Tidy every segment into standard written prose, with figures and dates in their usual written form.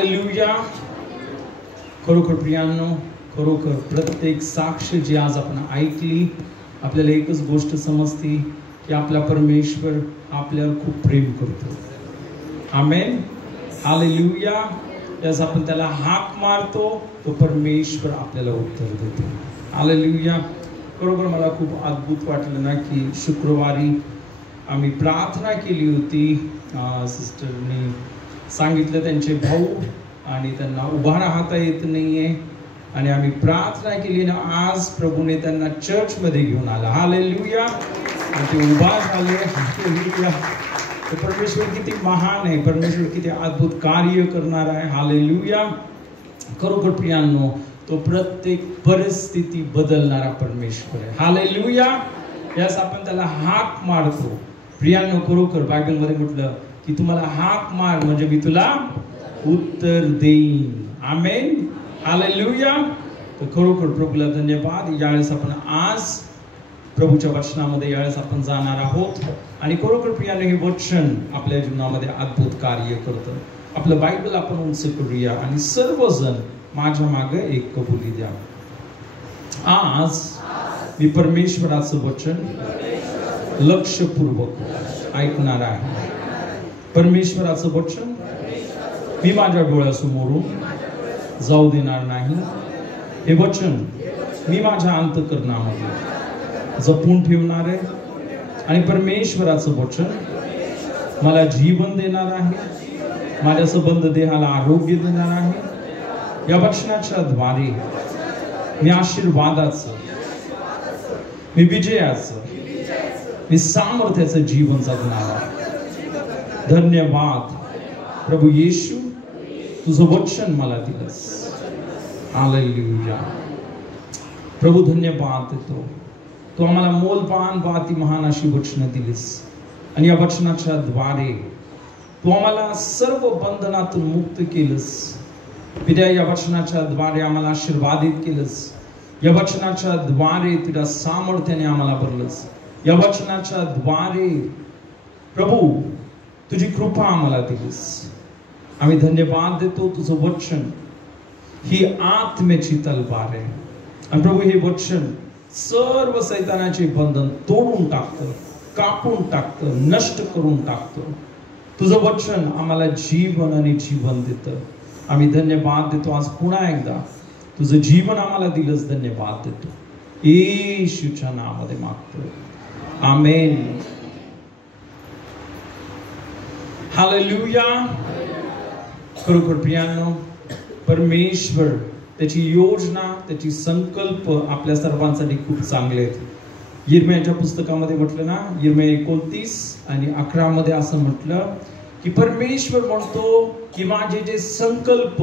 Hallelujah. खरोखर प्रियांनो, खरोखर प्रत्येक साक्ष जी आज आपण ऐकली, आपल्याला एकच गोष्ट समजते की आपला परमेश्वर आपल्यावर खूप प्रेम करतो. आमेन. हालेलुया. जसं आपण त्याला हाक मारतो तो परमेश्वर आपल्याला उत्तर देतो. हालेलुया. खरोखर मला खूप अद्भुत वाटलं ना की शुक्रवारी आम्ही प्रार्थना केली होती. सिस्टरने सांगितलं त्यांचे भाऊ आणि त्यांना उभा राहता येत नाहीये आणि आम्ही प्रार्थना केली ना आज प्रभूने त्यांना चर्चमध्ये घेऊन आला. हालेलुया. आणि ते उभा झाले. हालेलुया. परमेश्वर किती महान आहे, परमेश्वर किती अद्भुत कार्य करणार आहे. हालेलुया. खरोखर प्रियांनो, तो प्रत्येक परिस्थिती बदलणारा परमेश्वर आहे. हालेलुया. यास आपण त्याला हाक मारतो. प्रियांनो, खरोखर बायबलमध्ये म्हटलं की तुम्हाला हाक मार म्हणजे मी तुला उत्तर देईन. आमेन. हालेलुया. तर खरोखर प्रभूला धन्यवाद. यावेळेस आपण आज प्रभूच्या वचनामध्ये यावेळेस आपण जाणार आहोत आणि खरोखर प्रियाने हे वचन आपल्या जीवनामध्ये अद्भुत कार्य करतं. आपलं बायबल आपण उंच करूया आणि सर्वजण माझ्या मागे एक कबुली द्या. आज मी परमेश्वराचं वचन लक्षपूर्वक ऐकणार आहे. परमेश्वराचं वचन मी माझ्या डोळ्यासमोरून जाऊ देणार नाही. हे वचन मी माझ्या अंतःकरणामध्ये जपून ठेवणार आहे आणि परमेश्वराचं वचन मला जीवन देणार आहे. माझ्या संबंध देहाला आरोग्य देणार आहे. या वचनाच्या द्वारे मी आशीर्वादाचं, मी विजयाचं, मी सामर्थ्याचं जीवन जगणार आहे. धन्यवाद प्रभू येशू, तुझं वचन मला दिलंस. हालेलुया. प्रभू धन्यवाद देतो. तू आम्हाला मोलपान बाती महान अशी वचनं दिलीस आणि या वचनाच्या द्वारे तू आम्हाला सर्व बंधनातून मुक्त केलंस. पित्या, या वचनाच्या द्वारे आम्हाला आशीर्वादित केलंस. या वचनाच्या द्वारे तुझ्या सामर्थ्याने आम्हाला भरलंस. या वचनाच्या द्वारे प्रभू तुझी कृपा आम्हाला दिलीस. आम्ही धन्यवाद देतो. तुझं वचन ही आत्म्याची तलवार आहे आणि प्रभू हे वचन सर्व सैतानाचे बंधन तोडून टाकतं, कापून टाकतं, नष्ट करून टाकतं. तुझं वचन आम्हाला जीवन आणि जीवन देतं. आम्ही धन्यवाद देतो. आज पुन्हा एकदा तुझं जीवन आम्हाला दिलंस. धन्यवाद देतो. येशूच्या नावामध्ये मागतो. आमेन. हालेलुया. खरोखर प्रियांनो, परमेश्वर त्याची योजना, त्याची संकल्प आपल्या सर्वांसाठी खूप चांगले आहेत. यिर्मयाच्या पुस्तकामध्ये म्हटलं ना, यिर्मया 29 आणि 11 मध्ये असं म्हटलं की परमेश्वर म्हणतो की माझे जे संकल्प,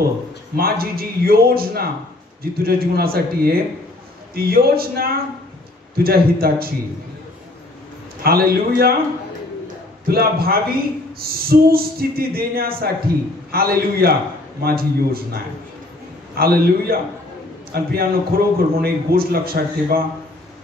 माझी जी योजना जी तुझ्या जीवनासाठी आहे, ती योजना तुझ्या हिताची. हालेलुया. तुला भावी सुस्थिती देण्यासाठी हालेलुया माझी योजना आहे. हालेलुया. आणि प्रियांनो, खरोखर म्हणून एक गोष्ट लक्षात ठेवा,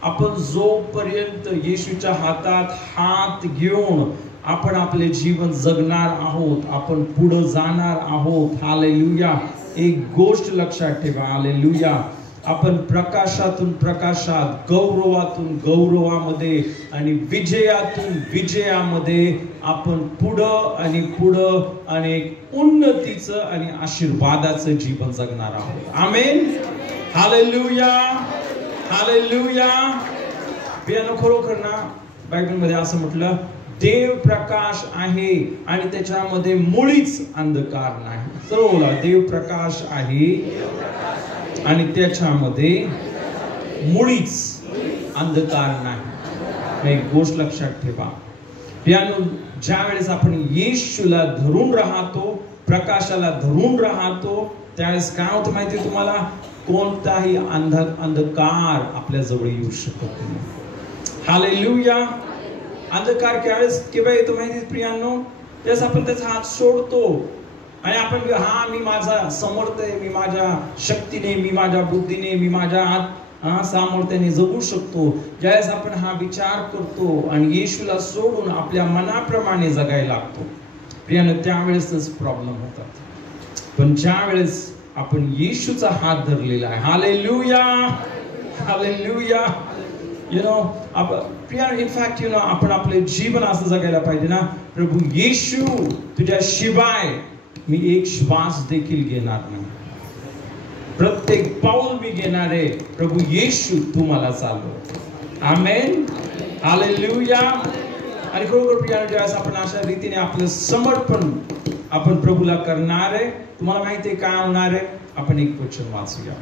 आपण जोपर्यंत येशूच्या हातात हात घेऊन आपण आपले जीवन जगणार आहोत, आपण पुढे जाणार आहोत. हालेलुया. एक गोष्ट लक्षात ठेवा. हालेलुया. आपण प्रकाशातून प्रकाशात, गौरवातून गौरवामध्ये आणि विजयातून विजयामध्ये आपण पुढं आणि पुढं आणि उन्नतीचं आणि आशीर्वादाचं जीवन जगणार आहोत. आमेन. हालेलुया. हालेलुया. प्रियांनो, खरोखर ना बायबलमध्ये असं म्हटलं, देव प्रकाश आहे आणि त्याच्यामध्ये मुळीच अंधकार नाही. चलो बोला, देव प्रकाश आहे आणि त्याच्यामध्ये मुळीच अंधकार नाही. एक गोष्ट लक्षात ठेवा प्रियांनो, ज्या वेळेस आपण येशूला धरून राहतो, प्रकाशाला धरून राहतो, त्यावेळेस काय होतं माहिती तुम्हाला? कोणताही अंधकार आपल्या जवळ येऊ शकत नाही. हालेलुया. अंधकार केव्हा येतो माहिती प्रियांनो? त्यावेळेस आपण त्याचा हात सोडतो आणि आपण मी माझा समर्थ आहे, मी माझ्या शक्तीने, मी माझ्या बुद्धीने, मी माझ्या सामर्थ्याने जगू शकतो. ज्यावेळेस आपण हा विचार करतो आणि येशूला सोडून आपल्या मनाप्रमाणे जगायला लागतो, प्रियांनो, त्यावेळेसच प्रॉब्लेम होतात. पण ज्या वेळेस आपण येशूचा हात धरलेला आहे, हालेलुया, हालेलुया, इनफॅक्ट आपण आपले जीवन असं जगायला पाहिजे ना, प्रभू येशू तुझ्या शिवाय मी एक श्वास देखील घेणार नाही, प्रत्येक पाऊल मी घेणार आहे, प्रभू येशू तू मला चालव. आमेन, हालेलुया. आणि खरोखर प्रियानो, ज्यावेळेस आपण अशा रीतीने आपलं समर्पण आपण प्रभूला करणार आहे, तुम्हाला माहिती आहे काय होणार आहे? आपण एक वचन वाचूया.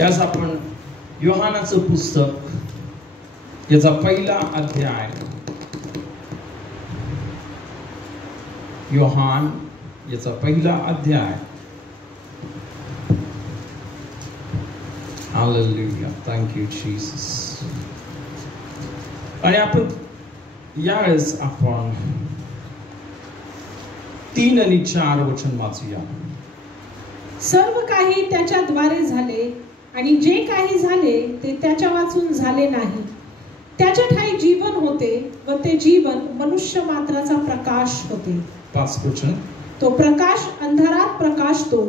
यास आपण योहानाचं पुस्तक याचा पहिला अध्याय, योहान याचा पहिला अध्याय. Hallelujah, thank you Jesus. आणि आपण यावेळेस आपण 3 आणि 4 वचन वाचूया. सर्व काही त्याच्याद्वारे झाले आणि जे काही झाले ते त्याच्या वाचून झाले नाही. त्याच्या ठाई जीवन होते व ते जीवन मनुष्य मात्राचा प्रकाश होते. 5 वचन. तो प्रकाश अंधारात प्रकाशतो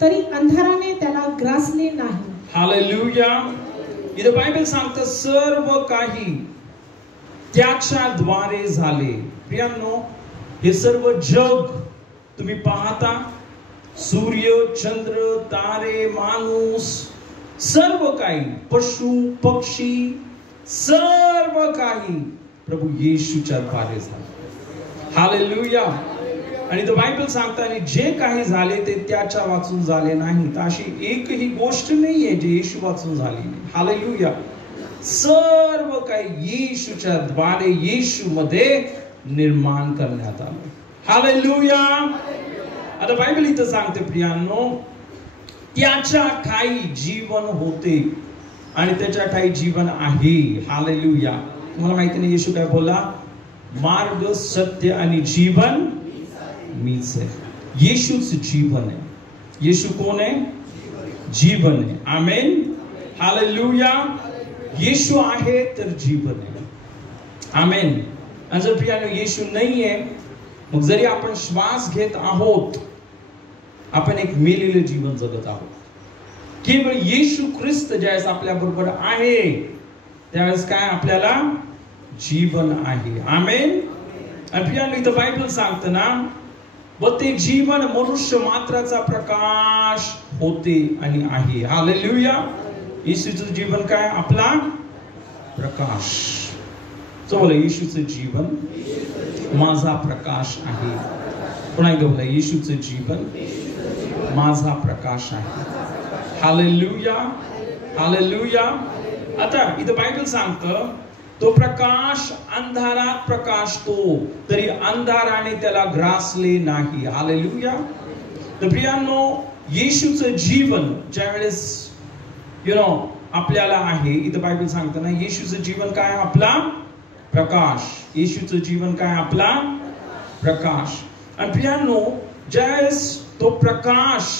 तरी अंधाराने त्याला ग्रासले नाही. हालेलुया. इथं बायबल सांगतं सर्व काही त्याच्याद्वारे झाले. प्रियांनो, हे सर्व जग तुम्ही पाहता, सूर्य, चंद्र, तारे, माणूस, सर्व काही, पशु पक्षी, सर्व काही प्रभू येशूच्या द्वारे झाले. हालेलुया. आणि तो बायबल सांगता आणि जे काही झाले ते त्याच्या वाचून झाले नाही. तर अशी एकही गोष्ट नाहीये जे येशू वाचून झाली नाही. हालेलुया. सर्व काही येशूच्या द्वारे, येशू मध्ये निर्माण करण्यात आलं. हालेलुया. आता बायबल इथं सांगते प्रियांनो, त्याच्या ठाई जीवन होते आणि त्याच्या ठाई जीवन आहे. हालेलुया. तुम्हाला माहिती नाही येशू काय बोला? मार्ग, सत्य आणि जीवन मीच आहे. येशूच जीवन आहे. येशू कोण आहे? जीवन आहे. आमेन, हालेलुया. येशू आहे तर जीवन आहे. आमेन. आणि जर प्रियानो येशू नाहीये, मग जरी आपण श्वास घेत आहोत, आपण एक मेलेलं जीवन जगत आहोत. केवळ येशू ख्रिस्त ज्यावेळेस आपल्या बरोबर आहे त्यावेळेस काय आपल्याला जीवन आहे. आमेन. आणि प्रियानो इथं बायबल सांगतं ना, व ते जीवन मनुष्य मात्राचा प्रकाश होते आणि आहे. हालेलुया. येशूचं जीवन काय? आपला प्रकाश. तो बोला येशूचं जीवन माझा प्रकाश आहे. पुन्हा एकदा बोला येशूचं जीवन माझा प्रकाश आहे. Hallelujah, hallelujah. आता इथं बायबल सांगतं तो प्रकाश अंधारात प्रकाशतो तरी अंधाराने त्याला ग्रासले नाही. हालेलुया. तर प्रियांनो, येशूचं जीवन ज्यावेळेस आपल्याला आहे, इथं बायबल सांगतं ना, येशूचं जीवन काय? आपला प्रकाश. येशूचं जीवन काय? आपला प्रकाश. आणि प्रियांनो, ज्यावेळेस तो प्रकाश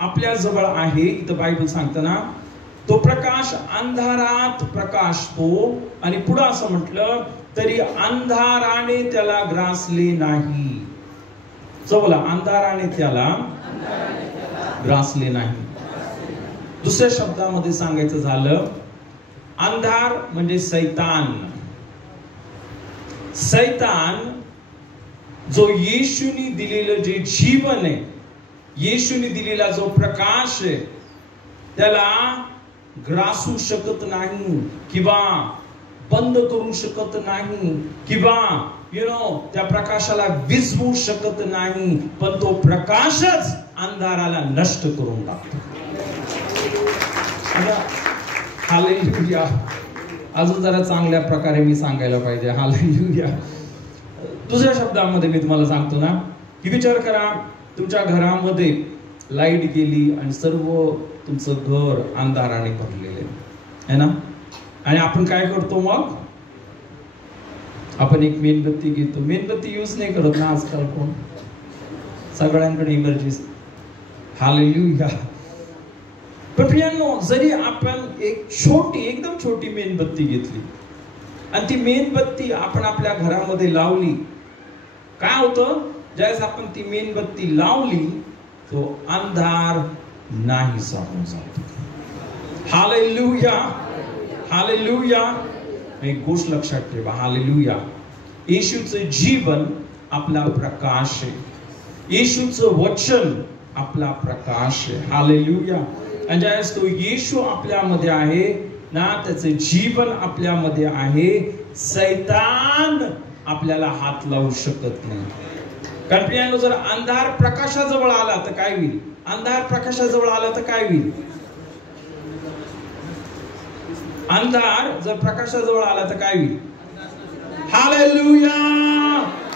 आपल्या जवळ आहे, इथं बायबल सांगतं ना, तो प्रकाश अंधारात प्रकाशतो आणि पुढे असं म्हटलं तरी अंधाराने त्याला ग्रासले नाही. बोला अंधाराने त्याला ग्रासले नाही. दुसऱ्या शब्दामध्ये सांगायचं झालं, अंधार म्हणजे सैतान. सैतान जो येशूनी दिलेलं जे जीवन आहे, येशूनी दिलेला जो प्रकाश आहे, त्याला ग्रासू शकत नाही किंवा बंद करू शकत नाही किंवा त्या प्रकाशाला विझवू शकत नाही. पण तो प्रकाशच अंधाराला नष्ट करून टाकतो. हालेलुया. अजून जरा चांगल्या प्रकारे मी सांगायला पाहिजे. हालेलुया. दुसऱ्या शब्दामध्ये मी तुम्हाला सांगतो ना, की विचार करा, तुमच्या घरामध्ये लाईट गेली आणि सर्व तुमचं घर अंधाराने भरलेले आहे ना, आणि आपण काय करतो? मग आपण एक मेणबत्ती घेतो. मेणबत्ती यूज नाही करत ना आजकाल कोण, सगळ्यांकडे इमर्जन्सी. हालेलुया. पण प्रियांनो, जरी आपण एक छोटी, एकदम छोटी मेणबत्ती घेतली आणि ती मेणबत्ती आपण आपल्या घरामध्ये लावली, काय होतं? ज्यावेळेस आपण ती मेणबत्ती लावली तो अंधार नाहीसा होऊन जातो. Hallelujah, hallelujah. एक गोष्ट लक्षात ठेवा, हालेलुया. येशूचं जीवन आपला प्रकाश आहे. येशूचं वचन आपला प्रकाश आहे. हालेलुया. आणि ज्यावेळेस तो येशू आपल्यामध्ये आहे ना, त्याचं जीवन आपल्यामध्ये आहे, शैतान आपल्याला हात लावू शकत नाही. कारण प्रियांनो, जर अंधार प्रकाशाजवळ आला तर काय होईल? अंधार प्रकाशाजवळ आला तर काय होईल? अंधार जर प्रकाशाजवळ आला तर काय होईल? हालेलुया.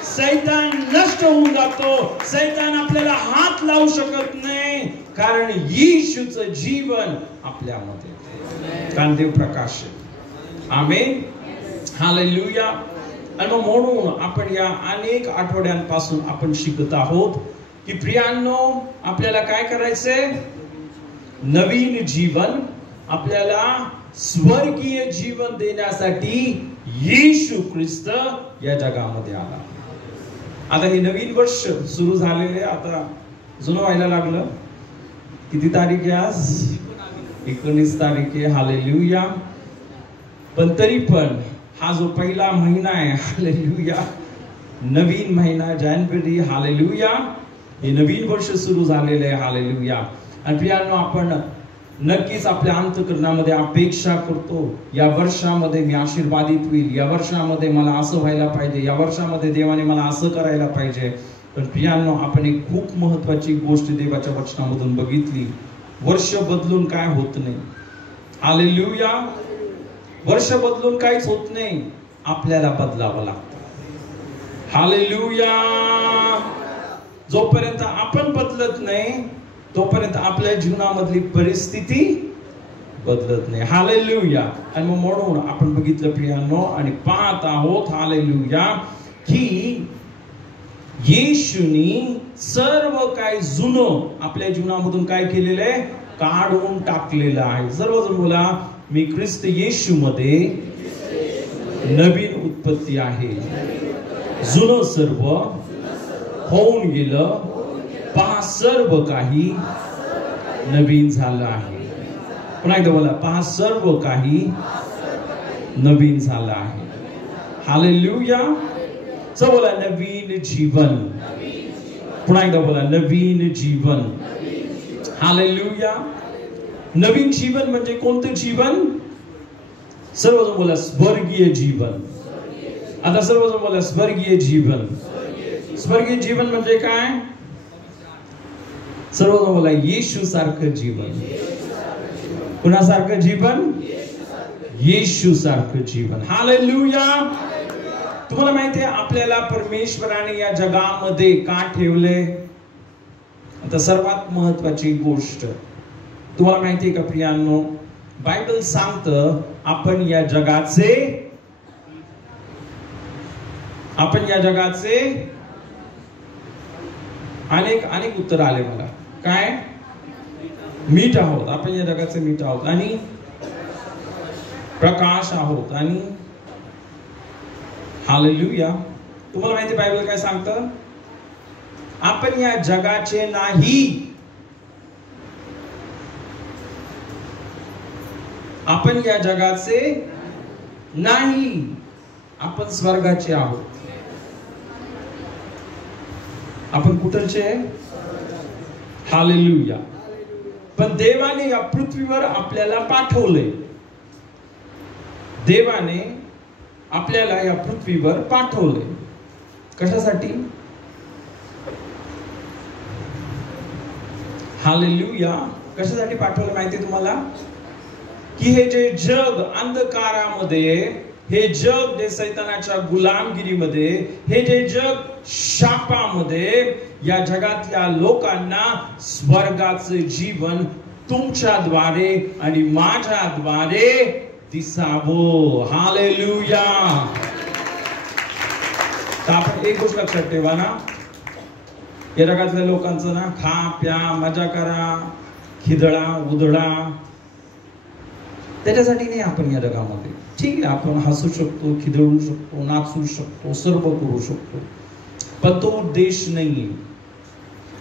शैतान नष्ट होऊन जातो. शैतान आपल्याला हात लावू शकत नाही, कारण येशूचं जीवन आपल्यामध्ये, कारण देव प्रकाश आहे. आमेन, हालेलुया. आणि मग म्हणून आपण या अनेक आठवड्यांपासून आपण शिकत आहोत की प्रियांनो, आपल्याला काय करायचंय? नवीन जीवन, आपल्याला स्वर्गीय जीवन देण्यासाठी येशू ख्रिस्त या जगामध्ये आला. आता हे नवीन वर्ष सुरू झालेले, आता जुनं व्हायला लागलं. किती तारीख आहे आज? 19 तारीख आहे. हालेलुया. पण तरी पण हा जो पहिला महिना आहे, हालेलुया, नवीन महिना जानेवारी, हालेलुया, हे नवीन वर्ष सुरू झालेलं आहे. हालेलुया. आणि प्रियांनो, आपण नक्कीच आपल्या अंतःकरणामध्ये अपेक्षा करतो, या वर्षामध्ये मी आशीर्वादित होईल, या वर्षामध्ये मला असं व्हायला पाहिजे, या वर्षामध्ये देवाने मला असं करायला पाहिजे. पण प्रियांनो, आपण एक खूप महत्वाची गोष्ट देवाच्या वचनामधून बघितली. वर्ष बदलून काय होत नाही. हालेलुया. वर्ष बदलून काहीच होत नाही, आपल्याला बदलावं लागतं. हालेलुया. जोपर्यंत आपण बदलत नाही तोपर्यंत आपल्या जीवनामधली परिस्थिती बदलत नाही. हालेलुया. आणि मग म्हणून आपण बघितलं प्रियांनो आणि पाहत आहोत, हालेलुया, की येशूनी सर्व काही जुनं आपल्या जीवनामधून काय केलेलं आहे? काढून टाकलेलं आहे. सर्वजण बोला, मी ख्रिस्त येशू मध्ये नवीन उत्पत्ती आहे. जुनं सर्व होऊन गेलं, पहा सर्व काही नवीन झालं आहे. पुन्हा एकदा बोला, पहा सर्व काही नवीन झालं आहे. हालेलुया. सब बोला, नवीन जीवन. पुन्हा एकदा बोला, नवीन जीवन. हालेलुया. नवीन जीवन म्हणजे कोणतं जीवन? सर्वजण बोला, स्वर्गीय जीवन. आता सर्वजण बोला, स्वर्गीय जीवन. स्वर्गीय जीवन म्हणजे काय? सर्वजण बोला, येशू सारखं जीवन. कुणासारखं जीवन? येशू सारखं जीवन. हालेलुया. तुम्हाला माहिती आहे आपल्याला परमेश्वराने या जगामध्ये का ठेवले? आता सर्वात महत्वाची गोष्ट तुम्हाला माहिती आहे का प्रियांनो? बायबल सांगतं आपण या जगाचे अनेक उत्तर आले मला. काय? मीठ आहोत. आपण या जगाचे मीठ आहोत आणि प्रकाश आहोत आणि हालेलुया. तुम्हाला माहिती बायबल काय सांगतं? आपण या जगाचे नाही, आपण या जगाचे नाही, आपण स्वर्गाचे आहोत. आपण कुठचे? हालेलुया. पण देवाने या पृथ्वीवर आपल्याला पाठवले. देवाने आपल्याला या पृथ्वीवर पाठवले. कशासाठी? हालेलुया. कशासाठी पाठवलं माहिती तुम्हाला? की हे जे जग अंधकारामध्ये, हे जग जे सैतानाच्या गुलामगिरीमध्ये, हे जे जग शापामध्ये, या जगातल्या लोकांना स्वर्गाचं जीवन तुमच्याद्वारे आणि माझ्याद्वारे दिसावं. हालेलुया. तर आपण एक गोष्ट लक्षात ठेवा ना, या जगातल्या लोकांचं ना खा प्या मजा करा, खिदळा उधळा, त्याच्यासाठी नाही आपण या जगामध्ये. ठीक आहे, आपण हसू शकतो, खिदळू शकतो, नाचू शकतो, सर्व करू शकतो, पण तो उद्देश नाही.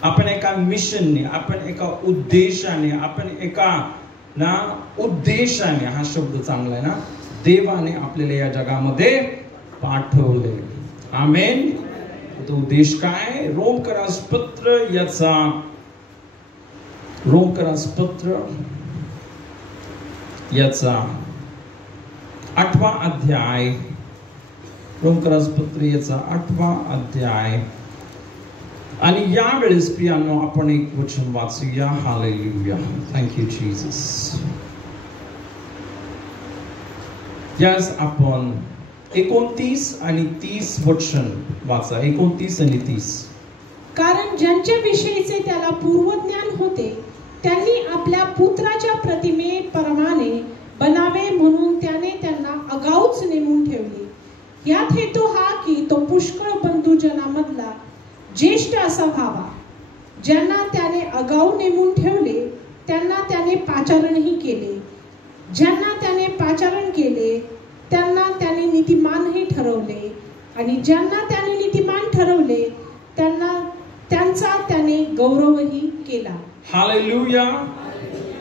आपण एका मिशनने, आपण एका उद्देशाने, आपण एका उद्देशाने, हा शब्द चांगला आहे ना, देवाने आपल्याला या जगामध्ये पाठवले. आमेन. तो उद्देश काय? रोमकरासपत्र याचा 8वा अध्याय, रोमकरासपत्र याचा 8वा अध्याय. आणि यावेळेस प्रियांनो आपण एक वचन वाचूया. हालेलुया. Thank you Jesus. यास आपण 29 आणि 30 वचन वाचा. 29 आणि 30. कारण ज्यांच्या विषयीचे त्याला पूर्वज्ञान होते त्यांनी आपल्या पुत्राच्या प्रतिमेप्रमाणे बनावे म्हणून त्याने त्यांना आगाऊच नेमून ठेवले. यात हेतू हा की तो पुष्कळ बंधुजनामधला ज्येष्ठ असा व्हावा. ज्यांना त्याने आगाऊ नेमून ठेवले त्यांना त्याने पाचारणही केले. ज्यांना त्याने पाचारण केले त्यांना त्याने नीतिमानही ठरवले. आणि ज्यांना त्याने नीतिमान ठरवले त्यांचा त्याने गौरवही केला. हालेलुया.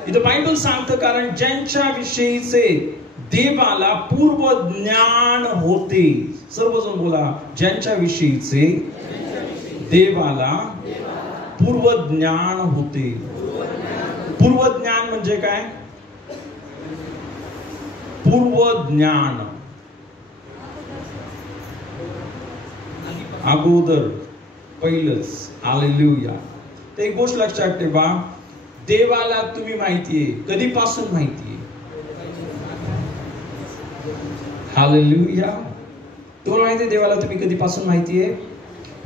इथं बायबल सांगतं कारण ज्यांच्या विषयीचे देवाला पूर्व ज्ञान होते. सर्वजण बोला, ज्यांच्या विषयीचे देवाला पूर्व ज्ञान होते. पूर्व ज्ञान म्हणजे काय? पूर्व ज्ञान अगोदर, पहिलंच. हालेलुया. तर एक गोष्ट लक्षात ठेवा, देवाला तुम्ही माहितीये कधीपासून माहितीये? हालेलुया. तुम्हाला माहितीये देवाला तुम्ही कधीपासून माहितीये?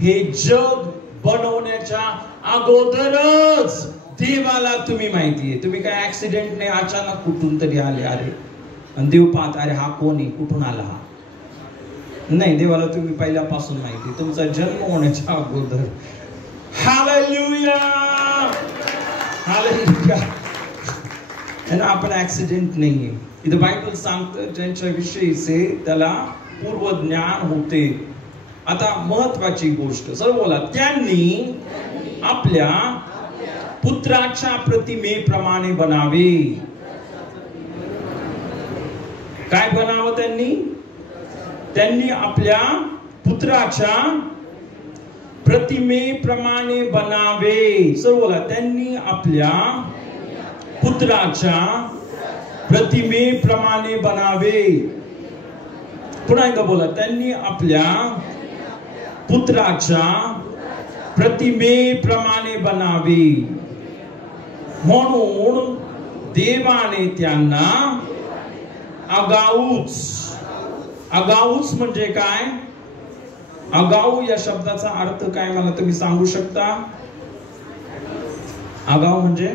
हे जग बनवण्याच्या अगोदरच देवाला तुम्ही माहितीये. तुम्ही काय ऍक्सिडेंटने अचानक कुठून तरी आले, अरे आणि देव पाहत, अरे हा कोण आहे, कुठून आला हा? नाही, देवाला तुम्ही पहिल्यापासून माहिती, तुमचा जन्म होण्याच्या अगोदर. हालेलुया. हालेलुया. आपण ऍक्सिडेंट नाहीये. इथं बायबल सांगतं ज्यांच्या विषयीचे त्याला पूर्व ज्ञान होते. आता महत्वाची गोष्ट, सर्व बोला, त्यांनी आपल्या पुत्राच्या प्रतिमेप्रमाणे बनावे. काय बनावं त्यांनी? त्यांनी आपल्या पुत्राच्या प्रतिमेप्रमाणे बनावे. सर्व बोला, त्यांनी आपल्या पुत्राच्या प्रतिमेप्रमाणे बनावे. पुन्हा एकदा बोला, त्यांनी आपल्या पुत्राच्या प्रतिमेप्रमाणे बनावे. म्हणून देवाने त्यांना आगाऊच म्हणजे काय? आगाऊ या शब्दाचा अर्थ काय मला तुम्ही सांगू शकता? आगाऊ म्हणजे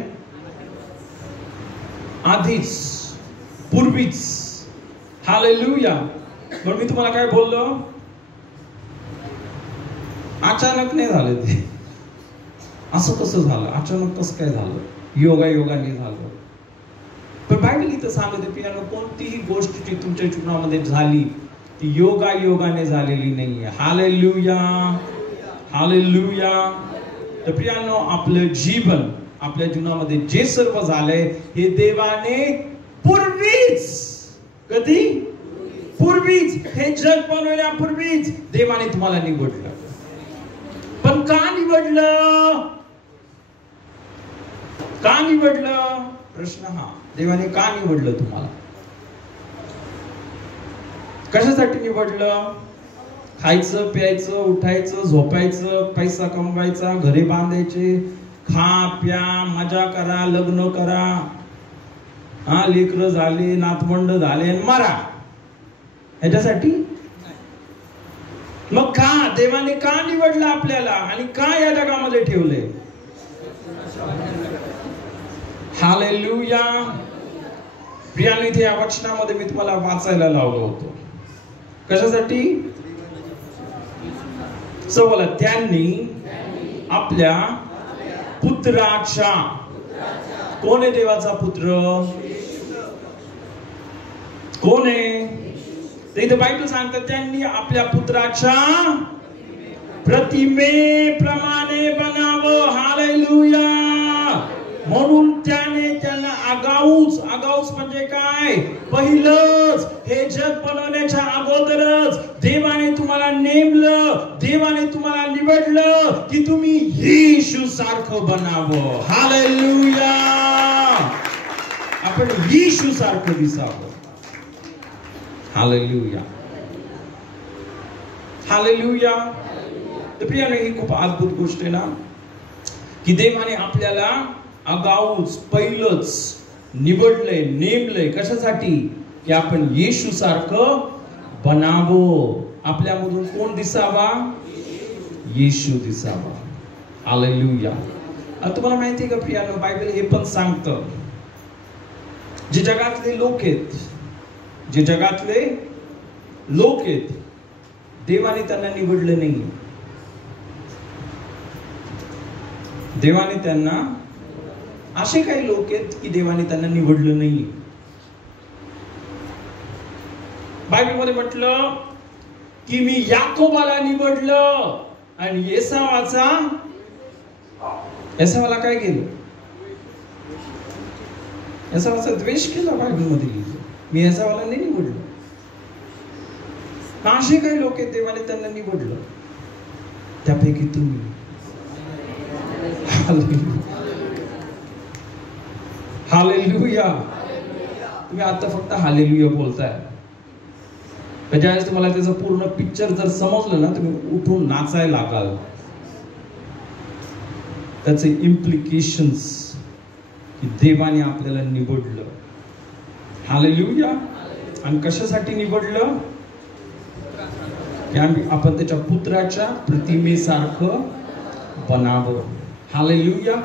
आधीच, पूर्वीच. हालेलुया. पण मी तुम्हाला काय बोललो? अचानक नाही झालं ते. असं कसं झालं? अचानक कसं काय झालं? योगाने झालं. पण बायबल इथं सांगते पियानो, कोणतीही गोष्ट जी तुमच्या जीवनामध्ये झाली ती योगाने झालेली नाहीये. हालेलुया. हालेलुया. तर पियानो, आपलं जीवन, आपल्या जीवनामध्ये जे सर्व झालंय हे देवाने पूर्वीच, कधी? पूर्वीच, हे जग बनवण्यापूर्वीच देवाने तुम्हाला निवडलं. पण का निवडलं? का निवडलं? प्रश्न हा. देवाने का निवडलं तुम्हाला? कशासाठी निवडलं? खायचं, प्यायचं, उठायचं, झोपायचं, पैसा कमवायचा, घरे बांधायचे, खा प्या, मजा करा, लग्न करा, हा, लेकरं झाले, नातवंड झाले, मरा, ह्याच्यासाठी? मग का देवाने का निवडलं आपल्याला आणि का या जगामध्ये ठेवले? हालेलुया. प्रियानो, इथे या वचनामध्ये मी तुम्हाला वाचायला लावलं होतं. कशासाठी? बोला, त्यांनी आपल्या पुत्राच्या. कोण आहे देवाचा पुत्र? कोण आहे? इथे बायबल सांगतात त्यांनी आपल्या पुत्राच्या प्रतिमेप्रमाणे बनाव. बनावं. हालेलुया. म्हणून त्याने त्यांना आगाऊच म्हणजे काय? पहिलंच. हे जग बनवण्याच्या अगोदरच देवाने तुम्हाला नेमलं, देवाने तुम्हाला निवडलं की तुम्ही येशू सारखं बनावं. हालेलुया. आपण येशू सारखं दिसावं. हालेलुया. हालेलुया. तर प्रियाने, ही खूप अद्भुत गोष्ट आहे ना की देवाने आपल्याला आगाऊच पहिलंच निवडलंय, नेमलंय. कशासाठी? की आपण येशू सारखं बनावं. आपल्यामधून कोण दिसावा? येशू दिसावा. हालेलुया. तुम्हाला माहिती आहे का प्रियानो, बायबल हे पण सांगतं, जे जगातले लोक आहेत, देवाने त्यांना निवडलं नाही. देवाने त्यांना, असे काही लोक आहेत की देवाने त्यांना निवडलं नाही. बायबलमध्ये म्हटलं की मी याकोबाला निवडलं आणि एसावाला काय केलं? एसावाचा द्वेष केला. बायबलमध्ये लिहिलं मी एसावाला नाही निवडलं. असे काही लोक आहेत देवाने त्यांना निवडलं, त्यापैकी तुम्ही. हालेलुया. तुम्ही आता फक्त हालेलुया बोलताय, पण ज्यावेळेस तुम्हाला त्याचं पूर्ण पिक्चर जर समजलं ना, तुम्ही उठून नाचायला लागाल. त्याचे इम्प्लिकेशन्स की देवाने आपल्याला निवडलं. हालेलुया. आणि कशासाठी निवडलं? की आपण त्याच्या पुत्राच्या प्रतिमेसारखं बनावं. हालेलुया.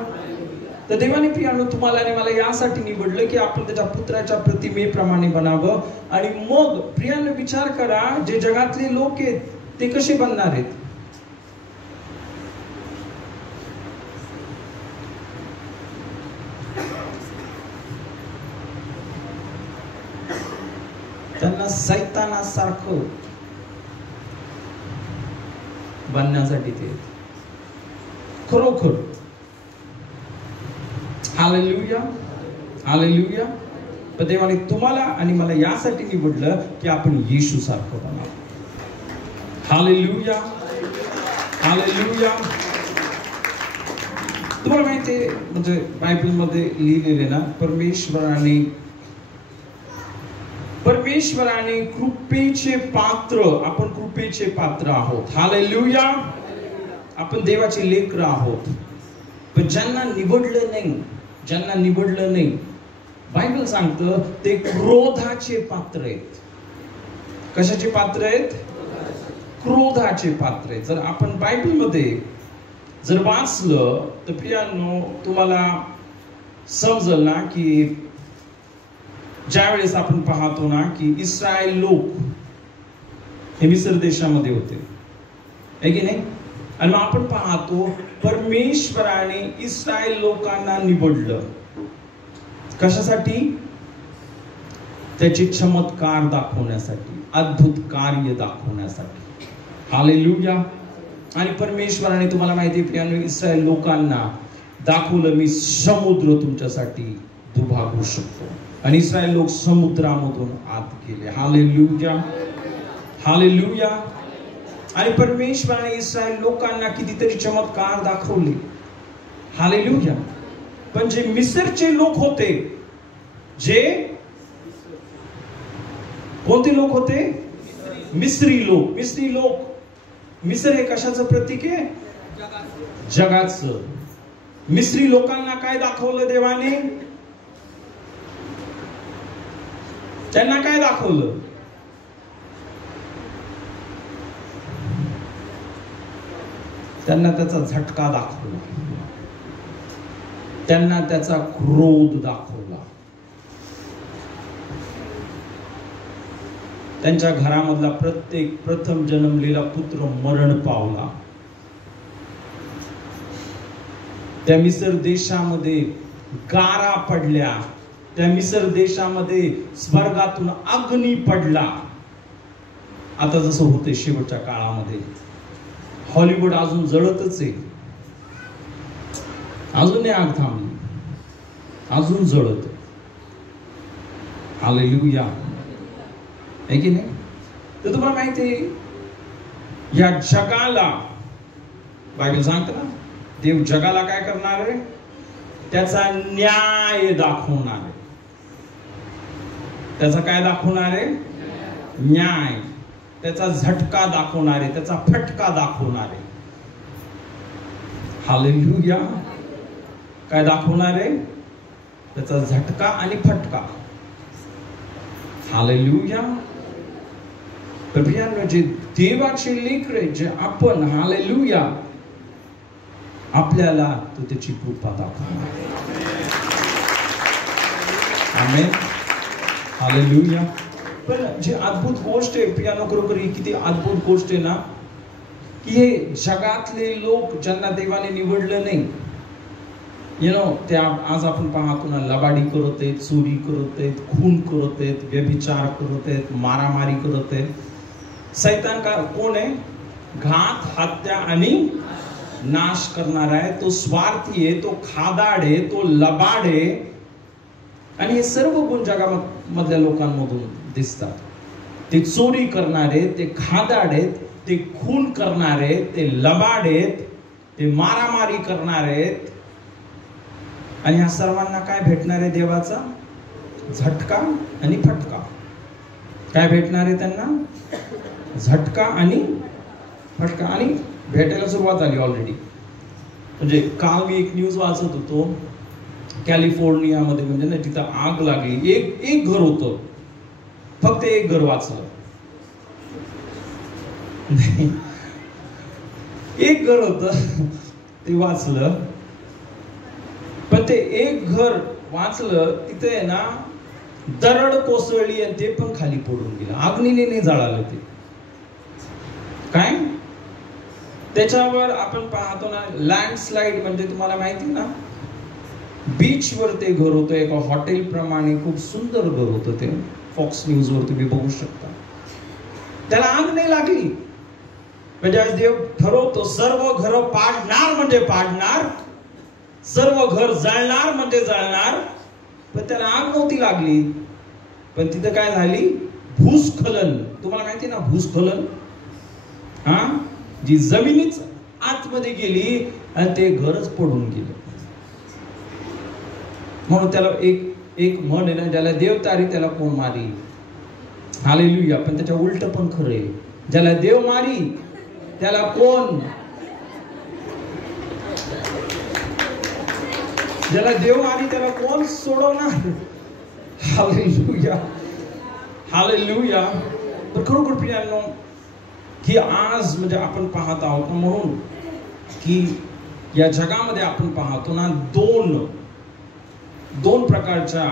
तर देवाने प्रियानो तुम्हाला आणि मला यासाठी निवडलं की आपण त्याच्या पुत्राच्या प्रतिमेप्रमाणे बनावं. आणि मग प्रियानो विचार करा, जे जगातले लोक आहेत ते कसे बनणार आहेत? त्यांना सैतानासारखं बनण्यासाठी ते खरोखर. हालेलुया. हालेलुया. पण देवाने तुम्हाला आणि मला यासाठी निवडलं की आपण येशू सारखं बनावं. हालेलुया. हालेलुया. तुम्हाला माहितीये, म्हणजे बायबलमध्ये लिहिलेले ना, परमेश्वराने कृपेचे पात्र, आपण कृपेचे पात्र आहोत. हालेलुया. आपण देवाचे लेकरं आहोत. पण ज्यांना निवडलं नाही, बायबल सांगतं ते क्रोधाचे पात्र आहेत. कशाचे पात्र आहेत? क्रोधाचे पात्र आहेत. जर आपण बायबलमध्ये जर वाचलं तर प्रियांनो, तुम्हाला समजेल ना की ज्यावेळेस आपण पाहतो ना की इस्रायल लोक हे मिस्र देशामध्ये होते, आहे की नाही? आणि मग आपण पाहतो परमेश्वराने इस्रायल लोकांना निवडलं. कशासाठी? त्याचे चमत्कार दाखवण्यासाठी, अद्भुत कार्य दाखवण्यासाठी. हालेलुया. आणि परमेश्वराने, तुम्हाला माहिती प्रियांनो, इस्रायल लोकांना दाखवलं मी समुद्र तुमच्यासाठी दुभागू शकतो. आणि इस्रायल लोक समुद्रामधून आत गेले. हालेलुया. हालेलुया. आणि परमेश्वराने इस्रायल लोकांना कितीतरी चमत्कार दाखवले. हालेलुया. पण जे मिस्रचे लोक होते, जे कोणते लोक होते? मिस्री लोक. मिस्र हे कशाचं प्रतीक आहे? जगाचं. मिस्री लोकांना काय दाखवलं देवाने? त्यांना काय दाखवलं? त्यांना त्याचा झटका दाखवला, त्यांना त्याचा क्रोध दाखवला. त्यांच्या घरामधला प्रत्येक प्रथम जन्मलेला पुत्र मरण पावला. त्या मिस्र देशामध्ये गारा पडल्या. त्या मिस्र देशामध्ये स्वर्गातून अग्नी पडला. आता जसं होते शेवटच्या काळामध्ये, हॉलिवूड अजून जळतच आहे. अजून नाही आग थांबली, अजून जळत. हालेलुया. आहे की नाही? तर तुम्हाला माहिती आहे, या जगाला बायबल सांगतं ना, देव जगाला काय करणार आहे? त्याचा न्याय दाखवणार आहे. त्याचा काय दाखवणार आहे? न्याय. त्याचा झटका दाखवणार आहे, त्याचा फटका दाखवणार आहे. हालेलुया. काय दाखवणार आहे? त्याचा झटका आणि फटका. हालेलुया. तर प्रियांनो, जे देवाचे लेकरे जे आपण, हालेलुया, आपल्याला तो त्याची कृपा दाखवणार. आमेन. हालेलुया. पण जी अद्भुत गोष्ट आहे प्रियांनो, खरोखर ही किती अद्भुत गोष्ट आहे ना, की हे जगातले लोक ज्यांना देवाने निवडलं नाही, त्या आज आपण पाहतो ना, लबाडी करत आहेत, चोरी करत आहेत, खून करत आहेत, व्यभिचार करत आहेत, मारामारी करत आहेत. सैतान का कोण आहे? घात, हत्या आणि नाश करणारा आहे. तो स्वार्थी आहे, तो खादाड आहे, तो लबाड आहे. आणि हे सर्व गुण जगामधल्या लोकांमधून दिसतात. ते चोरी करणारे, ते खादाड आहेत, ते खून करणारे, ते लबाड आहेत, ते मारामारी करणारे. आणि ह्या सर्वांना काय भेटणार आहे? देवाचा झटका आणि फटका. काय भेटणार आहे त्यांना? झटका आणि फटका. आणि भेटायला सुरुवात झाली ऑलरेडी. म्हणजे काल मी एक न्यूज वाचत होतो, कॅलिफोर्नियामध्ये, म्हणजे ना, तिथं आग लागली. एक घर होतं, फक्त एक घर वाचलं. एक घर होतं ते वाचलं. पण ते एक घर वाचलं, तिथे आहे ना दरड कोसळली आणि ते पण खाली पडून गेलं. अग्नीने नाही जळालं ते. काय त्याच्यावर आपण पाहतो ना, लँडस्लाइड, म्हणजे तुम्हाला माहिती ना, बीच वर ते घर होतं, एका हॉटेल प्रमाणे खूप सुंदर घर होतं ते. फॉक्स न्यूज वर तुम्ही बघू शकता. त्याला आग नाही लागली. म्हणजे देव ठरवतो सर्व घर पाडणार म्हणजे पाडणार, सर्व घर जळणार म्हणजे जळणार. पण त्याला आग नव्हती लागली. पण तिथं काय झाली? भूस्खलन. तुम्हाला माहिती ना भूस्खलन? हा, जी जमिनीच आतमध्ये गेली आणि ते घरच पडून गेलं. म्हणून त्याला एक म्हण आहे ना, ज्याला देव तारी त्याला कोण मारी. हालेलुया. पण त्याच्या उलट पण खरं आहे, ज्याला देव मारी त्याला कोण, ज्याला देव मारी त्याला कोण सोडवणार. हालेलुया. हालेलुया. तर खरोखर प्रियांनो, की आज म्हणजे आपण पाहत आहोत म्हणून की या जगामध्ये आपण पाहतो ना, दोन प्रकारच्या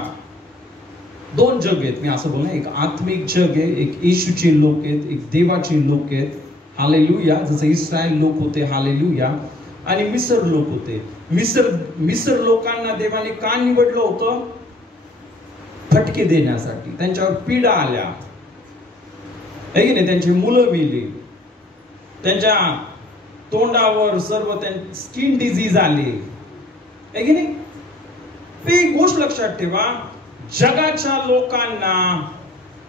दोन जग आहेत. मी असं बोलणार, एक आत्मिक जग आहे, एक येशूचे लोक आहेत, एक देवाचे लोक आहेत. हालेलुया. जसं इस्रायल लोक होते, हालेलुया, आणि मिस्र लोक होते. मिस्र लोकांना देवाने का निवडलं होतं? फटके देण्यासाठी. त्यांच्यावर पीडा आल्या, है की नाही? त्यांची मुलं मेली, त्यांच्या तोंडावर सर्व स्किन डिझीज आले, है की नाही? एक गोष्ट लक्षात ठेवा, जगाच्या लोकांना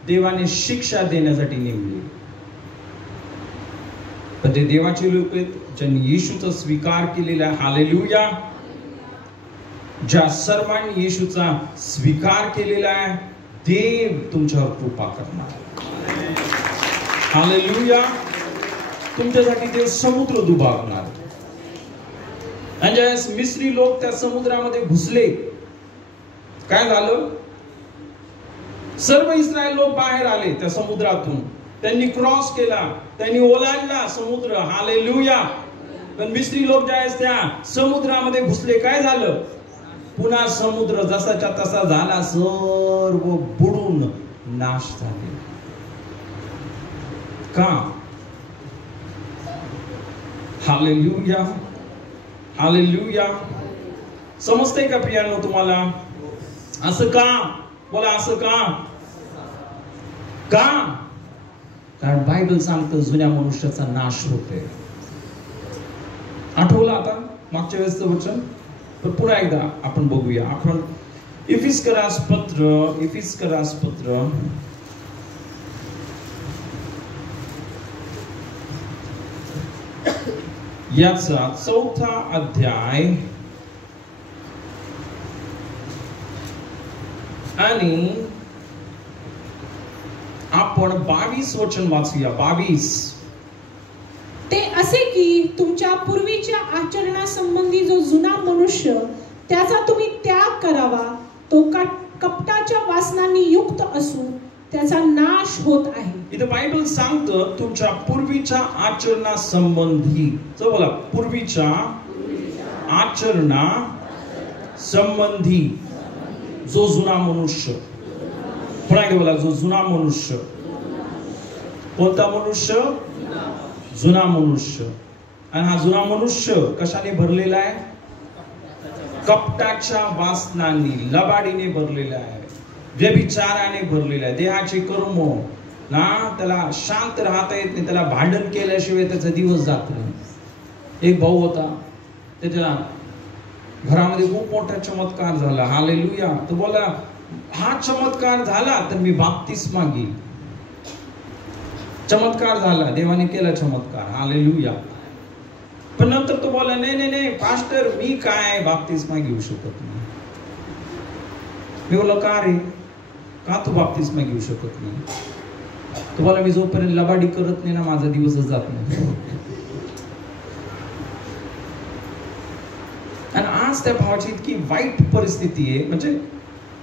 देवाने शिक्षा देण्यासाठी नेमले. पण ते देवाचे लोक आहेत ज्यांनी येशूचा स्वीकार केलेला आहे. हालेलुया. ज्या सर्वांनी येशूचा स्वीकार केलेला आहे, देव तुमच्यावर कृपा करणार. हालेलुया. तुमच्यासाठी देव समुद्र दुभावणार. आणि ज्यावेळेस मिस्री लोक त्या समुद्रामध्ये घुसले, काय झालं? सर्व इस्रायल लोक बाहेर आले त्या समुद्रातून. त्यांनी क्रॉस केला, त्यांनी ओलांडला समुद्र. हालेलुया. पण मिस्री लोक ज्यावेळेस त्या समुद्रामध्ये घुसले, काय झालं? पुन्हा समुद्र जसाच्या तसा झाला, सर्व बुडून नाश झाले. का? हालेलुया. हालेलुया. समजतंय का प्रियांनो तुम्हाला? असं का? बोला, असं का? का? कारण बायबल सांगतं जुन्या मनुष्याचा नाश होतोय. आठवलं आता मागच्या वेळेसचं वचन? पण पुन्हा एकदा आपण बघूया. आपण इफिस्करास पत्र याचा 4था अध्याय आणि आपण 22 वचन वाचूया. 22. ते असे की तुमच्या पूर्वीच्या आचरणासंबंधी जो जुना मनुष्य त्याचा तुम्ही त्याग करावा, तो कपटाच्या वासनांनी युक्त असून त्याचा नाश होत आहे. इथं बायबल सांगतं तुमच्या पूर्वीच्या आचरणा संबंधी. चल बोला, पूर्वीच्या आचरणा संबंधी जो जुना मनुष्य. पुन्हा एकदा बोला, जो जुना मनुष्य. कोणता मनुष्य? जुना मनुष्य. आणि हा जुना मनुष्य कशाने भरलेला आहे? कपटाच्या वासनांनी, लबाडीने भरलेला आहे, व्यभिचाराने भरलेला आहे. देहाचे कर्म ना, त्याला शांत राहता येत नाही, त्याला भांडण केल्याशिवाय त्याचा दिवस जात नाही. एक भाऊ होता, त्याच्या घरामध्ये खूप मोठा चमत्कार झाला. हालेलुया. तो बोला, हा चमत्कार झाला तर मी बाप्तिस्मा घेईल. चमत्कार झाला, देवाने केला चमत्कार. हालेलुया. पण नंतर तो बोला, नाही पास्टर, मी काय बाप्तिस्मा घेऊ शकत नाही. मी बोला, का रे? का तू बाप्तिस्मा घेऊ शकत नाही? तो बोला, मी जोपर्यंत लबाडी करत नाही ना, माझा दिवसच जात नाही. आणि आज त्या भावाची इतकी वाईट परिस्थिती आहे. म्हणजे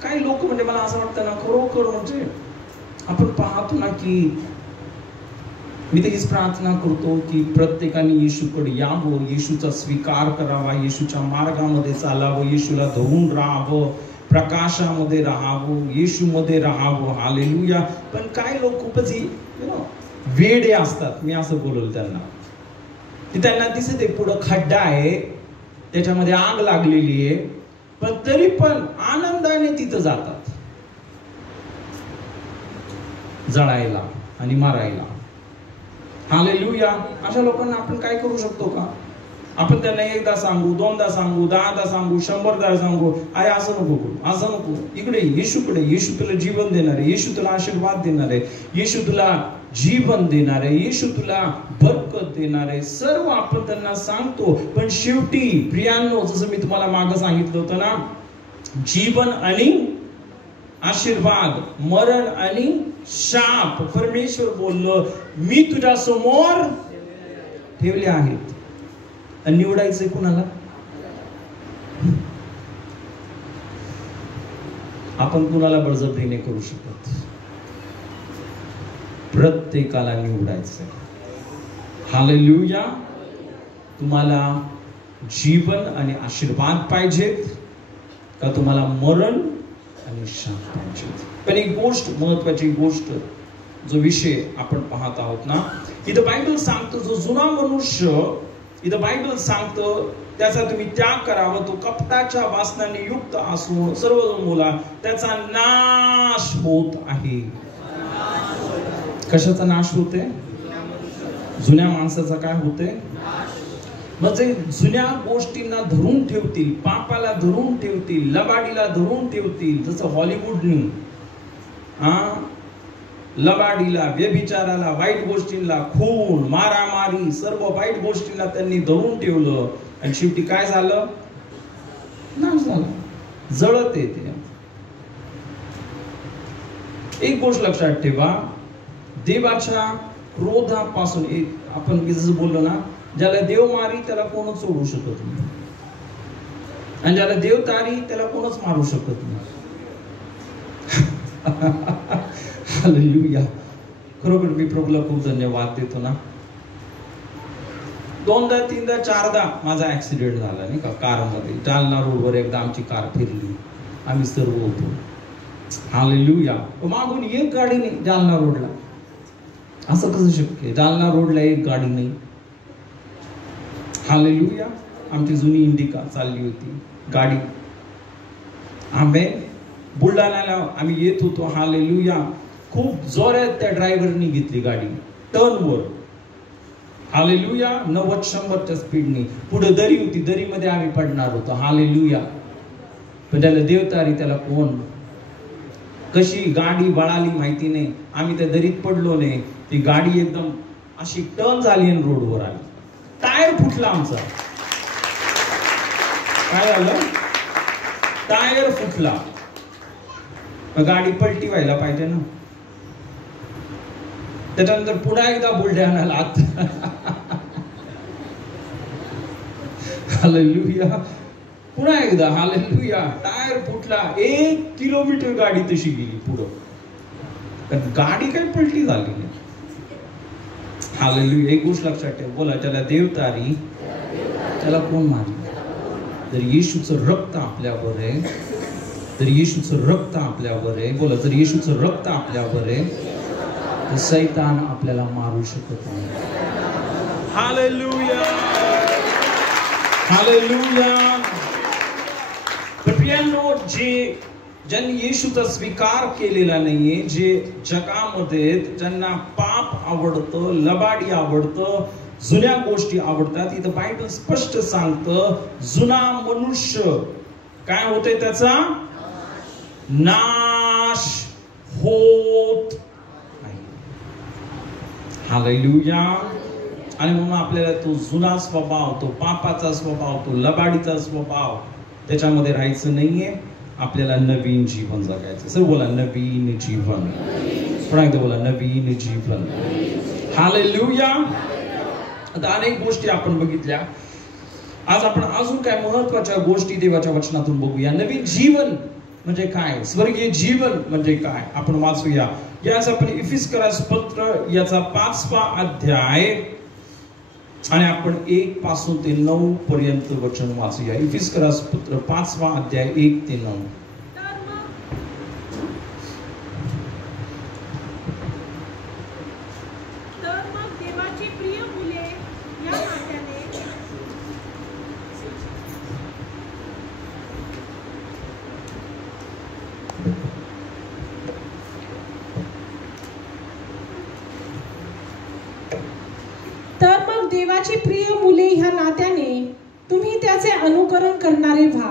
काही लोक, म्हणजे मला असं वाटतं ना, खरोखर म्हणजे आपण पाहतो ना की मी तर हीच प्रार्थना करतो की प्रत्येकाने येशूकडे यावं, येशूचा स्वीकार करावा, येशूच्या मार्गामध्ये चालावं, येशूला धरून राहावं, प्रकाशामध्ये राहावं, येशूमध्ये राहावं. हालेलुया. पण काय लोक खूपच वेडे असतात. मी असं बोलल त्यांना, की त्यांना दिसत आहे पुढं खड्डा आहे, त्याच्यामध्ये आग लागलेली आहे, पण तरी पण आनंदाने तिथं जातात जळायला आणि मारायला. हालेलुया. अशा लोकांना आपण काय करू शकतो का? आपण त्यांना एकदा सांगू, दोनदा सांगू, 10दा सांगू, 100दा सांगू, अरे असं नको करू, असं नको, इकडे येशूकडे, येशू तुला जीवन देणार आहे, येशू तुला आशीर्वाद देणार आहे, येशू तुला जीवन देणार आहे, येशू तुला बरकत देणार आहे. सर्व आपण त्यांना सांगतो. पण शेवटी प्रियांनो, जसं मी तुम्हाला मागे सांगितलं होतं ना, जीवन आणि आशीर्वाद, मरण आणि शाप, परमेश्वर बोललो मी तुझ्या समोर ठेवले आहेत. आणि निवडायचंय कुणाला? आपण कुणाला बळजबरी नाही करू शकत. प्रत्येकाला निवडायचंय. हालेलुया. तुम्हाला जीवन आणि आशीर्वाद पाहिजेत का तुम्हाला मरण आणि शाप पाहिजेत? पण एक गोष्ट, महत्वाची गोष्ट, जो विषय आपण पाहत आहोत ना, इथं बायबल सांगतो जो जुना मनुष्य, इथं बायबल सांगतं त्याचा तुम्ही त्याग करावा, तो कपटाच्या वासनांनी युक्त असून सर्वजण बोला त्याचा नाश होत आहे. कशाचा नाश होते? जुन्या माणसाचा काय होते? म्हणजे जुन्या गोष्टींना धरून ठेवतील, पापाला धरून ठेवतील, लबाडीला धरून ठेवतील. जसं हॉलिवूडनी लबाडीला, व्यभिचाराला, वाईट गोष्टींना, खून, मारामारी, सर्व वाईट गोष्टींना त्यांनी धरून ठेवलं. आणि शेवटी काय झालं? नाश झाला, जळत येते. एक गोष्ट लक्षात ठेवा, देवाच्या क्रोधापासून, आपण जसं बोललो ना, ज्याला देव मारी त्याला कोणच सोडू शकत नाही, आणि ज्याला देव तारी त्याला कोणच मारू शकत नाही. हालेलुया. खरोखर मी प्रभूला खूप धन्यवाद देतो ना. 2दा 3दा 4दा माझा ऍक्सिडेंट झाला नाही का, कारमध्ये. जालना रोडवर एकदा आमची कार फिरली, आम्ही सर्व होतो. हालेलुया. मागून एक गाडी नाही जालना रोडला. असं कसं शक्य? जालना रोडला एक गाडी नाही. हालेलुया. आमची जुनी इंडिका चालली होती गाडी. आम्ही बुलढाण्याला आम्ही येत होतो. हालेलुया. खूप जोरात त्या ड्रायव्हरनी घेतली गाडी टर्नवर. हालेलुया. 90-100च्या स्पीडने पुढे दरी होती, दरीमध्ये आम्ही पडणार होतो. हालेलुया. पण त्याला देवतारी, त्याला कोण, कशी गाडी बळाली माहिती नाही. आम्ही त्या दरीत पडलो नाही, ती गाडी एकदम अशी टर्न झाली आणि रोडवर आली. टायर फुटला आमचा. काय झालं? टायर फुटला. गाडी पलटी व्हायला पाहिजे ना. त्याच्यानंतर पुन्हा एकदा बुलढाण्याला आत. हालेलुया. पुन्हा एकदा हालेलुया. टायर फुटला. 1 किलोमीटर गाडी तशी गेली पुढं. गाडी काही पलटी झाली नाही. हालेलुया. एक गोष्ट लक्षात ठेव. बोला, त्याला देवतारी, त्याला कोण मारली? जर येशूचं रक्त आपल्यावर आहे, जर येशूचं रक्त आपल्यावर आहे, बोला, जर येशूचं रक्त आपल्यावर आहे, तर सैतान आपल्याला मारू शकत नाही. हालेलुया. हालेलुया. प्रियांनो, ज्यांनी येशूचा स्वीकार केलेला नाहीये, जे जगामध्ये ज्यांना पाप आवडतं, लबाडी आवडतं, जुन्या गोष्टी आवडतात, इथं बायबल स्पष्ट सांगतं जुना मनुष्य काय होते, त्याचा नाश होत नाही. हालेलुया. आणि म्हणून आपल्याला तो जुना स्वभाव, तो पापाचा स्वभाव, तो लबाडीचा स्वभाव, त्याच्यामध्ये राहायचं नाहीये. आपल्याला नवीन जीवन जगायचं. सर बोला, नवीन जीवन. पुन्हा एकदा बोला, नवीन जीवन. हालेलुया. आता अनेक गोष्टी आपण बघितल्या. आज आपण अजून काय महत्वाच्या गोष्टी देवाच्या वचनातून बघूया. नवीन जीवन म्हणजे काय, स्वर्गीय जीवन म्हणजे काय, आपण वाचूया. याच आपण इफिसकरास पत्र याचा 5वा अध्याय आणि आपण 1 पासून ते 9 पर्यंत वचन वाचूया. इफिसकरास पत्र 5वा अध्याय 1 ते 9. देवाची प्रिय मुले ह्या नात्याने तुम्ही त्याचे अनुकरण करणारे व्हा.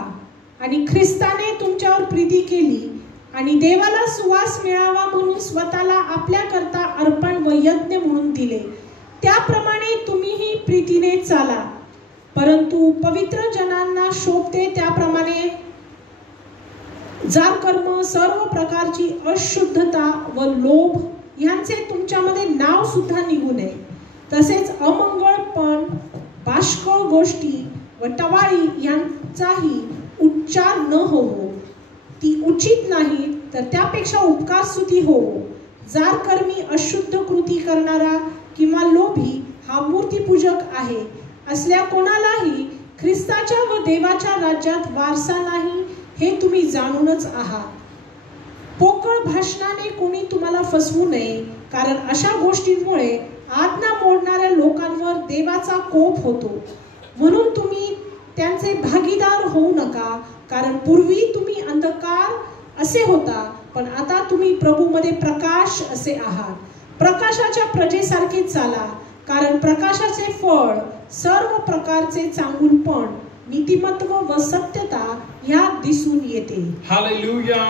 आणि ख्रिस्ताने तुमच्यावर प्रीती केली आणि देवाला सुवास मिळावा म्हणून स्वतःला आपल्या करता अर्पण व यज्ञ म्हणून दिले. त्याप्रमाणे तुम्हीही प्रीतीने चाला. परंतु पवित्र जनांना शोभते त्याप्रमाणे जार कर्म, सर्व प्रकारची अशुद्धता व लोभ यांचे तुमच्यामध्ये नाव सुद्धा निघू नये. तसेच अमंगळपण, बाष्कळ गोष्टी व टवाळी यांचाही उच्चार न होवो. ती उचित नाही, तर त्यापेक्षा उपकार स्तुती होवो. जार कर्मी, अशुद्ध कृती करणारा किंवा लोभी हा मूर्तीपूजक आहे. असल्या कोणालाही ख्रिस्ताच्या व देवाच्या राज्यात वारसा नाही, हे तुम्ही जाणूनच आहात. पोकळ भाषणाने कोणी तुम्हाला फसवू नये, कारण अशा गोष्टींमुळे आज्ञा मोडणाऱ्या लोकांवर देवाचा कोप होतो. म्हणून तुम्ही त्यांचे भागीदार होऊ नका, कारण पूर्वी तुम्ही अंधकार असे होता, पण आता तुम्ही प्रभूमध्ये प्रकाश असे आहात. प्रकाशाच्या प्रजेसारखे चाला, कारण प्रकाशाचे फळ सर्व प्रकारचे चांगुलपण, नीतिमत्व व सत्यता ह्यात दिसून येते. हालेलुया.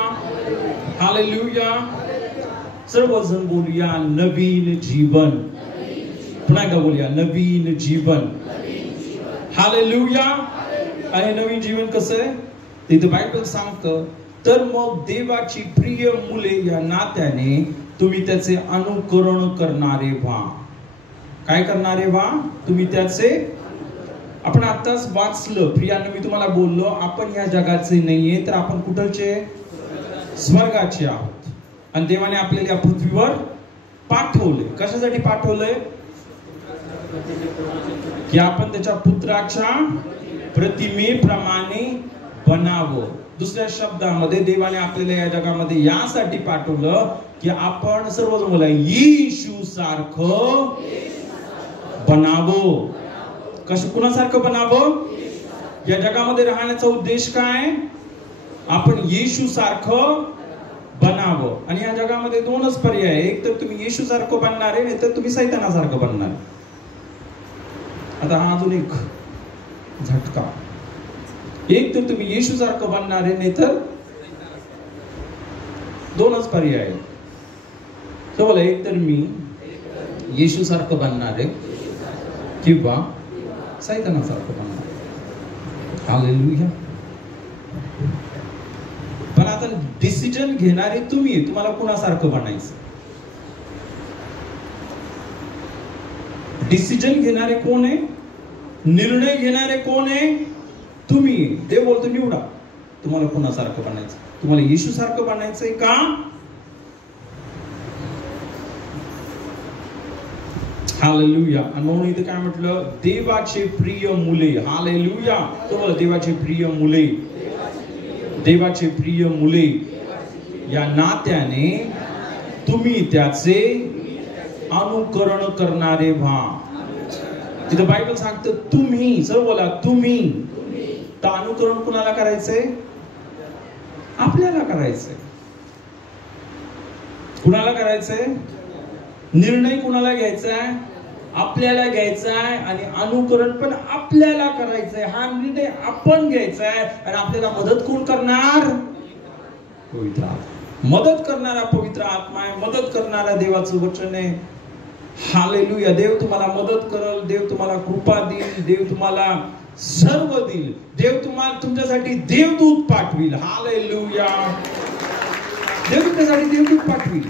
हालेलुया. सर्वजण बोलूया, नवीन जीवन. पुन्हा एकदा बोलूया, नवीन जीवन. हालेलुया. आणि नवीन जीवन कसं आहे, तिथे बायबल सांगतं, तर मग देवाची प्रिय मुले या नात्याने तुम्ही त्याचे अनुकरण करणारे व्हा. काय करणारे व्हा? तुम्ही त्याचे. आपण आताच वाचलं, प्रियानं मी तुम्हाला बोललो, आपण या जगाचे नाहीये, तर आपण कुठलचे? स्वर्गाचे आहोत. आणि देवाने आपल्याला या पृथ्वीवर पाठवले. कशासाठी पाठवलंय? की आपण त्याच्या पुत्राच्या प्रतिमेप्रमाणे बनावं. दुसऱ्या शब्दामध्ये देवाने आपल्याला या जगामध्ये यासाठी पाठवलं की आपण सर्वजण बोला, येशू सारखं बनावं. कसं, कुणासारखं बनावं? या जगामध्ये राहण्याचा उद्देश काय? आपण येशू सारखं बनावं. आणि या जगामध्ये दोनच पर्याय, एक तर तुम्ही येशू सारखं बनणार आहे, नाही तर तुम्ही सैतानासारखं बनणार. आता हा अजून एक झटका. एक तर तुम्ही येशू सारखं बनणार आहे, नाही तर दोनच पर्याय आहे. तो बोला एक तर मी येशू सारखं बनणार आहे किंवा सैतानासारखं बनणार आहे. हालेलुया. पण आता डिसिजन घेणारे तुम्ही, तुम्हाला कुणासारखं बनायचं. डिसिजन घेणारे कोण आहे, निर्णय घेणारे कोण आहे, तुम्ही. देव बोलतो निवडा तुम्हाला कुणासारखं बनायचं. तुम्हाला येशू सारखं बनायचंय का हालेलुया. आणि म्हणून इथे काय म्हटलं, देवाचे प्रिय मुले. हालेलुया. तो बोला देवाचे प्रिय मुले, देवाचे प्रिय मुले या नात्याने तुम्ही त्याचे अनुकरण करणारे व्हा. तिथं बायबल सांगतं तुम्ही. सर्व बोला तुम्ही. तर अनुकरण कुणाला करायचंय, आपल्याला करायचंय. कुणाला करायचंय, निर्णय कुणाला घ्यायचा आहे, आपल्याला घ्यायचा आहे. आणि अनुकरण पण आपल्याला करायचंय. हा निर्णय आपण घ्यायचा आहे. आणि आपल्याला मदत कोण करणार, पवित्र आत्मा. मदत करणारा पवित्र आत्मा आहे. मदत करणारा देवाचं वचन आहे. हालेलुया. देव तुम्हाला मदत करल, देव तुम्हाला कृपा देईल, देव तुम्हाला सर्व देईल. देव तुम्हाला तुमच्यासाठी देवदूत पाठविल. हालेलुया. देव तुमच्यासाठी देवदूत पाठविल.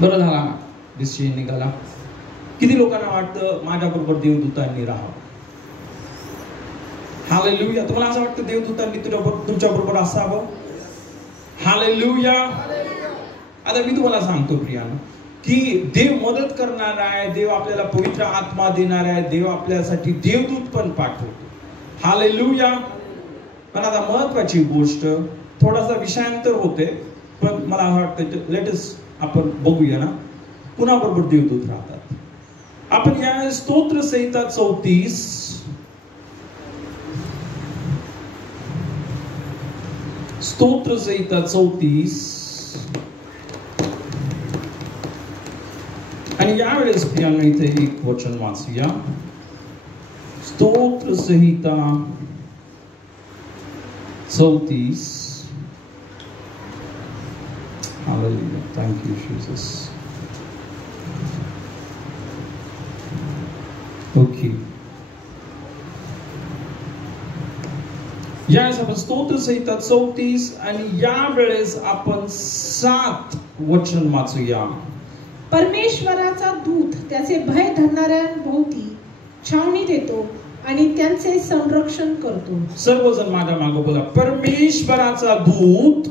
बरं झाला डिसिजन निघाला. किती लोकांना वाटतं माझ्याबरोबर देवदूतांनी राहावं. हालेलुया. तुम्हाला असं वाटतं देवदूतांनी तुमच्या बरोबर असावं. हालेलुया. आता मी तुम्हाला सांगतो प्रियानो, की देव मदत करणार आहे, देव आपल्याला पवित्र आत्मा देणार आहे, देव आपल्यासाठी देवदूत पण पाठवतो. हालेलुया. पण आता महत्वाची गोष्ट, थोडासा विषयांतर होते, पण मला वाटतं लेटेस्ट आपण बघूया ना कुणाबरोबर देवदूत राहतात. आपण या स्तोत्र संहिता 34 स्तोत्र संहिता 34 आणि यावेळेस प्रियांनो इथे एक वचन वाचूया. स्तोत्र संहिता 34. Hallelujah. Thank you, Jesus. Okay. यावेळेस आपण स्तोत्र संहिता 34 आणि यावेळेस आपण 7 वचन वाचूया. परमेश्वराचा दूत त्याचे भय धरणाऱ्यांभोवती छावणी देतो आणि त्यांचे संरक्षण करतो. सर्वजण माझ्या मागे बोला, परमेश्वराचा दूत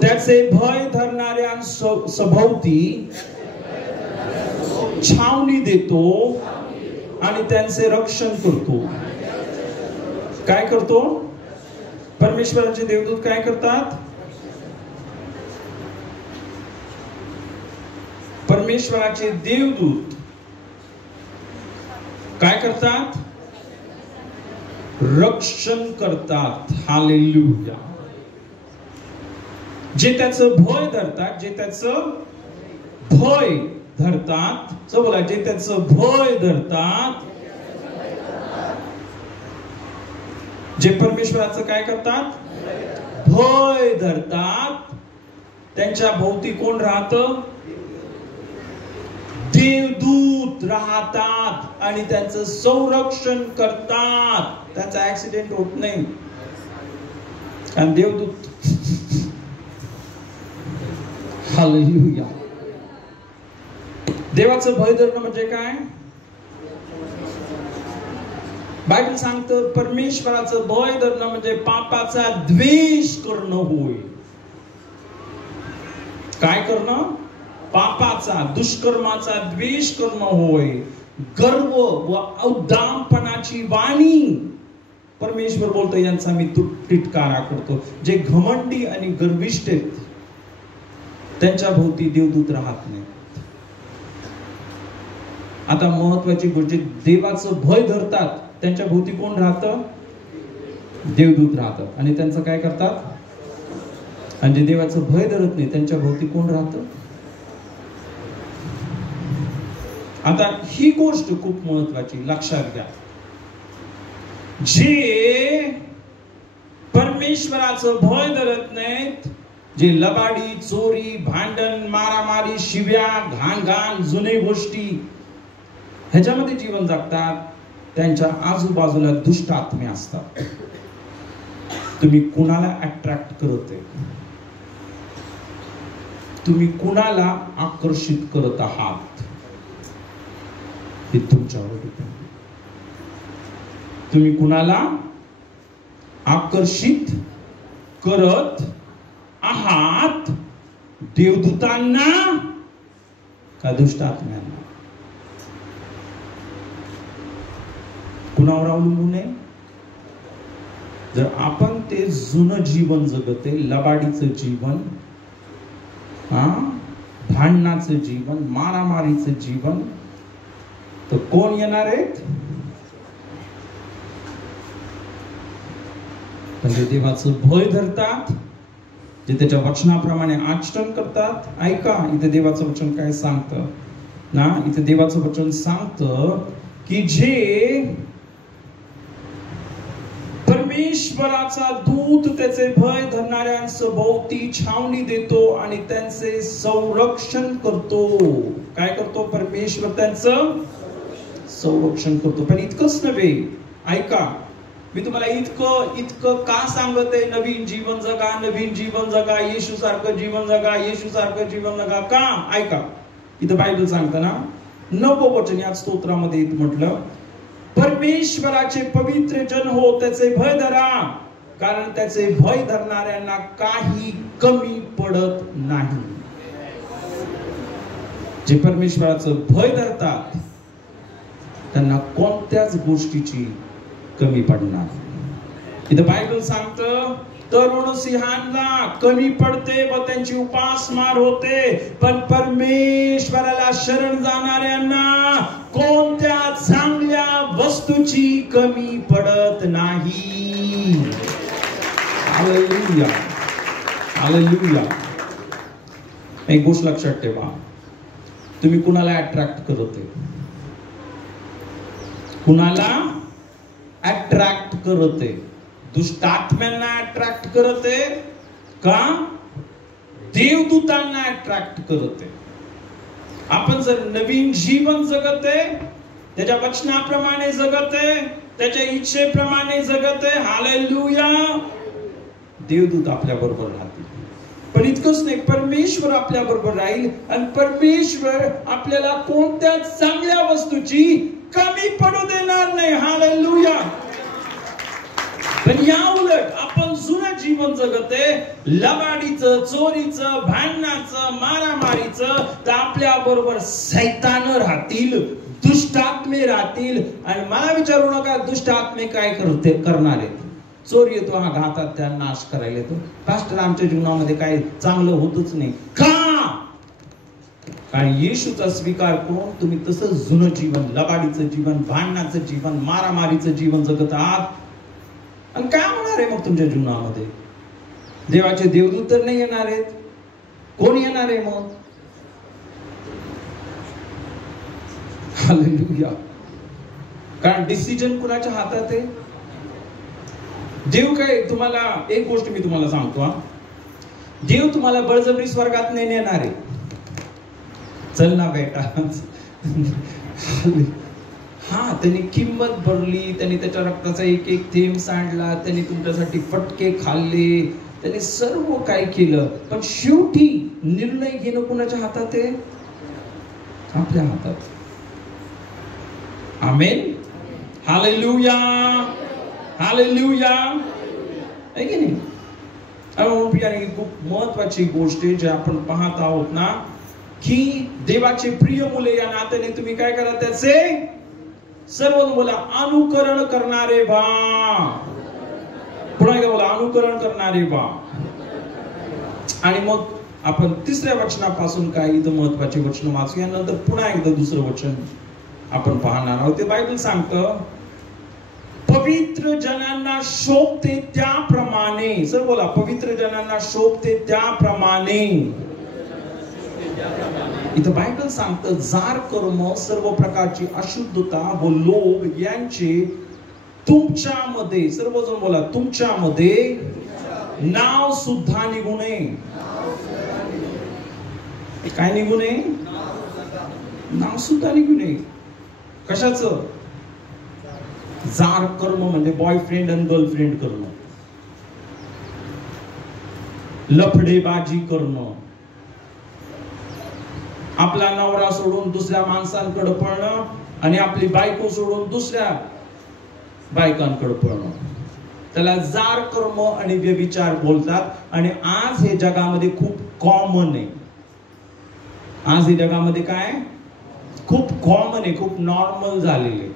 त्याचे भय धरणाऱ्या सभोवती छावणी देतो आणि त्यांचे रक्षण करतो. काय करतो? परमेश्वराचे देवदूत काय करतात? परमेश्वराचे देवदूत काय करतात? रक्षण करतात. हालेलुया. जे त्याचं भय धरतात, जे त्याचं भय धरतात, बोला जे त्याचं भय धरतात, जे परमेश्वराचं काय करतात? भय धरतात, त्यांच्या भोवती कोण राहतं? देवदूत राहतात आणि त्यांचं संरक्षण करतात. त्याचा ऍक्सिडेंट होत नाही. आणि देवदूत हालेलुया. देवाचं भय धरणं म्हणजे काय? बायबल सांगतं परमेश्वराचं भय धरणं म्हणजे पापाचा द्वेष करणं होय. काय करणं? पापाचा, दुष्कर्माचा द्वेष करणं होय. गर्व व औदामपणाची वाणी, परमेश्वर बोलतो यांचा मी तिटकारा करतो. जे घमंडी आणि गर्विष्ठ आहेत त्यांच्या भोवती देवदूत राहत नाही. आता महत्वाची गोष्ट, देवाचं भय धरतात त्यांच्या भोवती कोण राहतं? देवदूत राहतात. आणि त्यांचं काय करतात? आणि जे देवाचं भय धरत नाही त्यांच्या भोवती कोण राहतं? आता ही गोष्ट खूप महत्वाची, लक्षात घ्या. जे परमेश्वराचं भय धरत नाहीत, जे लबाडी, चोरी, भांडण, मारामारी, शिव्या, घाण जुने गोष्टी ह्याच्यामध्ये जीवन जगतात, त्यांच्या आजूबाजूला दुष्ट आत्मे असतात. तुम्ही कुणाला अट्रॅक्ट करत आहे, तुम्ही कुणाला आकर्षित करत आहात हे तुमच्यावर डिपेंड. तुम्ही कुणाला आकर्षित करत आहात, देवदूतांना का दुष्ट आत्म्यांना? कुणावर अवलंबून आहे? जर आपण ते जुनं जीवन जगते, लबाडीचं जीवन, भांडणाचं जीवन, मारामारीचं जीवन, तर कोण येणार आहेत? म्हणजे देवाचं भय धरतात, जे त्याच्या वचनाप्रमाणे आचरण करतात. ऐका, इथे देवाचं वचन काय सांगतं ना, इथे देवाचं वचन सांगतं की जे परमेश्वराचा दूत त्याचे भय धरणाऱ्यांचं भोवती छावणी देतो आणि त्यांचे संरक्षण करतो. काय करतो? परमेश्वर त्यांचं संरक्षण करतो. पण इतकंच नव्हे, ऐका, मी तुम्हाला इतकं का सांगत आहे, नवीन जीवन जगा, नवीन जीवन जगा, येशू सारखं जीवन जगा, येशू सारखं जीवन जगा का? ऐका, इथं बायबल सांगतं ना, 9वं वचन या स्तोत्रामध्ये म्हटलं, परमेश्वराचे पवित्र जन हो, त्याचे भय धरा, कारण त्याचे भय धरणाऱ्यांना काही कमी पडत नाही. जे परमेश्वराचं भय धरतात त्यांना कोणत्याच गोष्टीची कमी पडणार. इथं बायबल सांगतं, तरुण सिंहांना कमी पडते व त्यांची उपासमार होते, पण परमेश्वराला शरण जाणाऱ्यांना कोणत्या चांगल्या वस्तूची कमी पडत नाही. Hallelujah, hallelujah. एक गोष्ट लक्षात ठेवा, तुम्ही कुणाला अट्रॅक्ट करते? कुणाला अट्रॅक्ट करते? दुष्ट आत्म्यांना अट्रॅक्ट करते का देवदूतांना अट्रॅक्ट करते? आपण जर नवीन जीवन जगते, त्याच्या वचनाप्रमाणे जगते, त्याच्या इच्छेप्रमाणे जगते, हालेलुया, देवदूत आपल्या बरोबर राहतील. पण इतकंच नाही, परमेश्वर आपल्या बरोबर राहील आणि परमेश्वर आपल्याला कोणत्या चांगल्या वस्तूची कमी पडू देणार नाही. हालेलुया. पण या उलट आपण जुनं जीवन जगते, लबाडीचं, चोरीचं, भांडणाचं, मारामारीचं, तर आपल्या बरोबर सैतान राहतील, दुष्ट आत्मे राहतील. आणि मला विचारू नका दुष्ट आत्मे काय करणार आहेत. चोर येतो, हा घातात त्या नाश करायला येतो. पास्टर, आमच्या जीवनामध्ये काही चांगलं होतच नाही का? कारण येशूचा स्वीकार करून तुम्ही तसं जुनं जीवन, लबाडीचं जीवन, भांडणाचं जीवन, मारामारीचं जीवन जगत आहात. आणि काय होणार आहे मग तुमच्या जीवनामध्ये? देवाचे देवदूत तर नाही येणार आहेत, कोण येणार आहे मग? हालेलुया. कारण डिसिजन कुणाच्या हातात आहे? देव काय तुम्हाला, एक गोष्ट मी तुम्हाला सांगतो, देव तुम्हाला बळजबरी स्वर्गात नाही नेणार आहे. चल ना बेटा. हा, त्यांनी किंमत भरली, त्यांनी त्याच्या रक्ताचा एक एक थेंब सांडला, त्यांनी तुमच्यासाठी फटके खाल्ले, त्यांनी सर्व काय केलं. पण शेवटी निर्णय घेणं कुणाच्या हातात आहे? आपल्या हातात. आमेन, हालेलुया, हालेलुया. आहे की नाही? खूप महत्वाची गोष्ट आहे जे आपण पाहत आहोत ना, की देवाचे प्रिय मुले या नात्याने तुम्ही काय करा, त्याचे सर्व बोला अनुकरण करणारे व्हा. पुन्हा एकदा बोला, अनुकरण करणारे व्हा. आणि मग आपण तिसऱ्या वचनापासून काय इथं महत्वाचे वचन वाचूया, नंतर पुन्हा एकदा दुसरं वचन आपण पाहणार आहोत. ते बायबल सांगतं, पवित्र जनांना शोभते त्याप्रमाणे, सर बोला, पवित्र जनांना शोभते त्याप्रमाणे. इथं बायबल सांगतं जार कर्म, सर्व प्रकारची अशुद्धता व लोभ यांचे तुमच्यामध्ये, सर्वजण बोला, तुमच्यामध्ये नाव सुद्धा निघू नये. काय निघू नये? नाव सुद्धा निघू नये. कशाचं? जार कर्म म्हणजे बॉयफ्रेंड आणि गर्लफ्रेंड करणं, लफडेबाजी करणं, आपला नवरा सोडून दुसऱ्या माणसांकडे पळणं आणि आपली बायको सोडून दुसऱ्या बायकांकडे पळणं, त्याला जार कर्म आणि व्यभिचार बोलतात. आणि आज हे जगामध्ये खूप कॉमन आहे. आज हे जगामध्ये काय खूप कॉमन आहे, खूप नॉर्मल झालेले.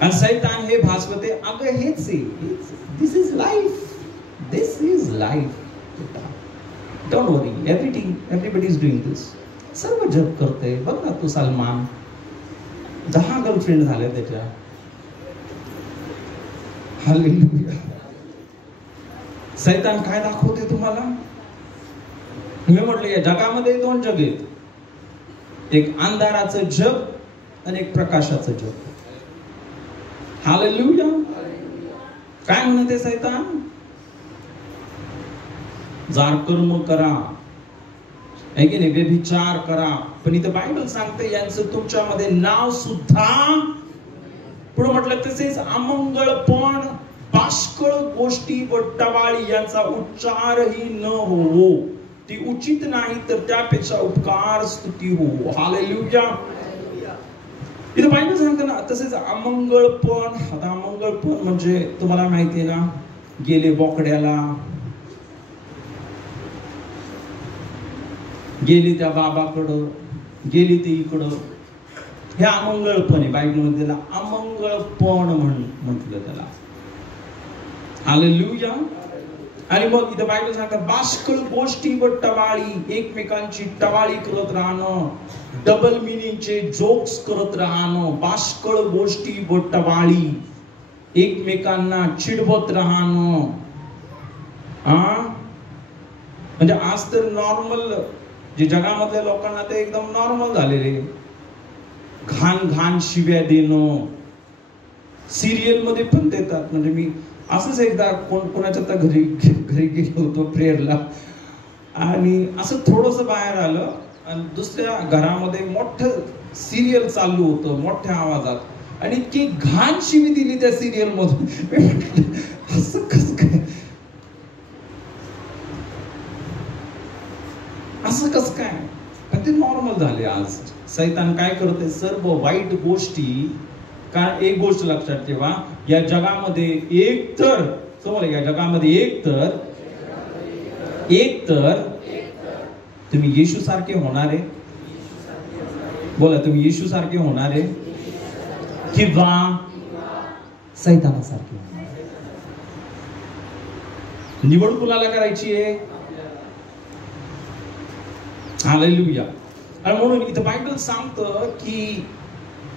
आणि सैतान हे भासवते, अगं हेच आहे, this is life, this is life, don't worry, everybody is doing this. सर्व जग करते. बघ ना, तू सलमान 10 गर्लफ्रेंड झाल्या त्याच्या. हालेलुया. सैतान काय दाखवते तुम्हाला? मी म्हटलं या जगामध्ये 2 जग आहेत, एक अंधाराचं जग आणि एक प्रकाशाचं जग. हालेलुया. काय म्हणते सैतान? जार कर्म करा, है की नाही, व्यभिचार करा. पण इथं बायबल सांगते यांचं तुमच्यामध्ये नाव सुद्धा. पुढे म्हटलं तसेच अमंगळपण, बाष्कळ गोष्टी व टवाळी यांचा उच्चारही न होवो. ती उचित नाही तर त्यापेक्षा उपकार स्तुती हो. हालेलुया. इथं बायबल सांगते ना, तसेच अमंगळपण. आता अमंगळपण म्हणजे तुम्हाला माहिती आहे ना, गेले बोकड्याला, गेली त्या बाबाकडं, गेली ते इकडं, हे अमंगळपण आहे. बायबलमध्ये त्याला अमंगळपण म्हटलं त्याला. हालेलुया. आणि मग इथं बायबल सांगतात बाष्कळ गोष्टी व टवाळी, एकमेकांची टवाळी करत राहणं, डबल मिनिंगचे जोक्स करत राहणं, बाष्कळ गोष्टी व टवाळी, एकमेकांना चिडवत राहणं. म्हणजे आज तर नॉर्मल जे जगामधल्या लोकांना ते एकदम नॉर्मल झालेले, घाण घाण शिव्या देणं. सिरियल मध्ये पण देतात. म्हणजे मी असंच एकदा कोणाच्या तर घरी गेलो होतो प्रेयरला, आणि असं थोडंसं बाहेर आलं आणि दुसऱ्या घरामध्ये मोठं सिरियल चालू होतं मोठ्या आवाजात, आणि इतकी घाण शिवी दिली त्या सिरियल मधून. असं कसं काय, असं कसं काय? पण ते नॉर्मल झाले आज. सैतान काय करते, सर्व वाईट गोष्टी. कारण एक गोष्ट लक्षात ठेवा, या जगामध्ये एकतर समोर, या जगामध्ये एकतर तुम्ही येशू सारखे होणार आहे. बोला, तुम्ही येशू सारखे होणार आहे किंवा सैतानासारखे होणार. निवड कुणाला करायची आहे? हालेलुया. आणि म्हणून इथं बायबल सांगतं की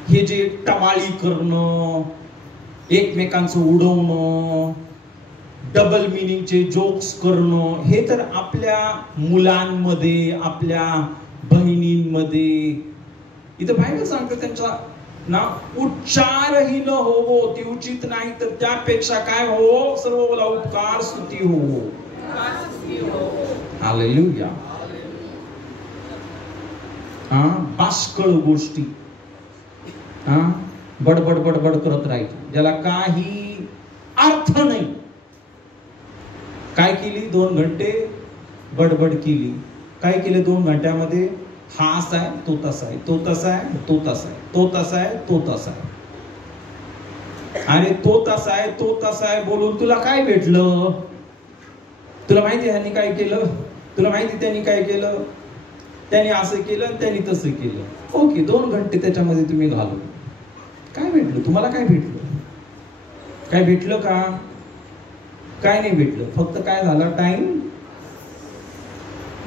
हे जे टवाळी करणं, एकमेकांचं उडवणं, डबल मिनिंगचे जोक्स करणं, हे तर आपल्या मुलांमध्ये, आपल्या बहिणींमध्ये, इथं बायबल सांगतं त्यांचा ना उच्चारही न होवो. ती उचित नाही तर त्यापेक्षा काय हो, सर्व बोला, उपकार स्तुती हो. हालेलुया. बाष्कळ गोष्टी, बडबड बडबड करत राहायची, ज्याला काही अर्थ नाही. काय केली? 2 घंटे बडबड केली. काय केले 2 घंट्यामध्ये? हा असा आहे, तो तसा आहे, तो तसा आहे, तो तसा आहे, तो तसा आहे, तो तसा आहे. अरे तो तसा आहे, तो तसा आहे बोलून तुला काय भेटलं? तुला माहिती ह्यांनी काय केलं, तुला माहिती त्यांनी काय केलं, त्यांनी असं केलं, त्यांनी तसं केलं. ओके, 2 घंटे त्याच्यामध्ये तुम्ही घालून काय भेटलं तुम्हाला? काय भेटलं? काय भेटलं का? काय नाही भेटलं. फक्त काय झालं, टाइम,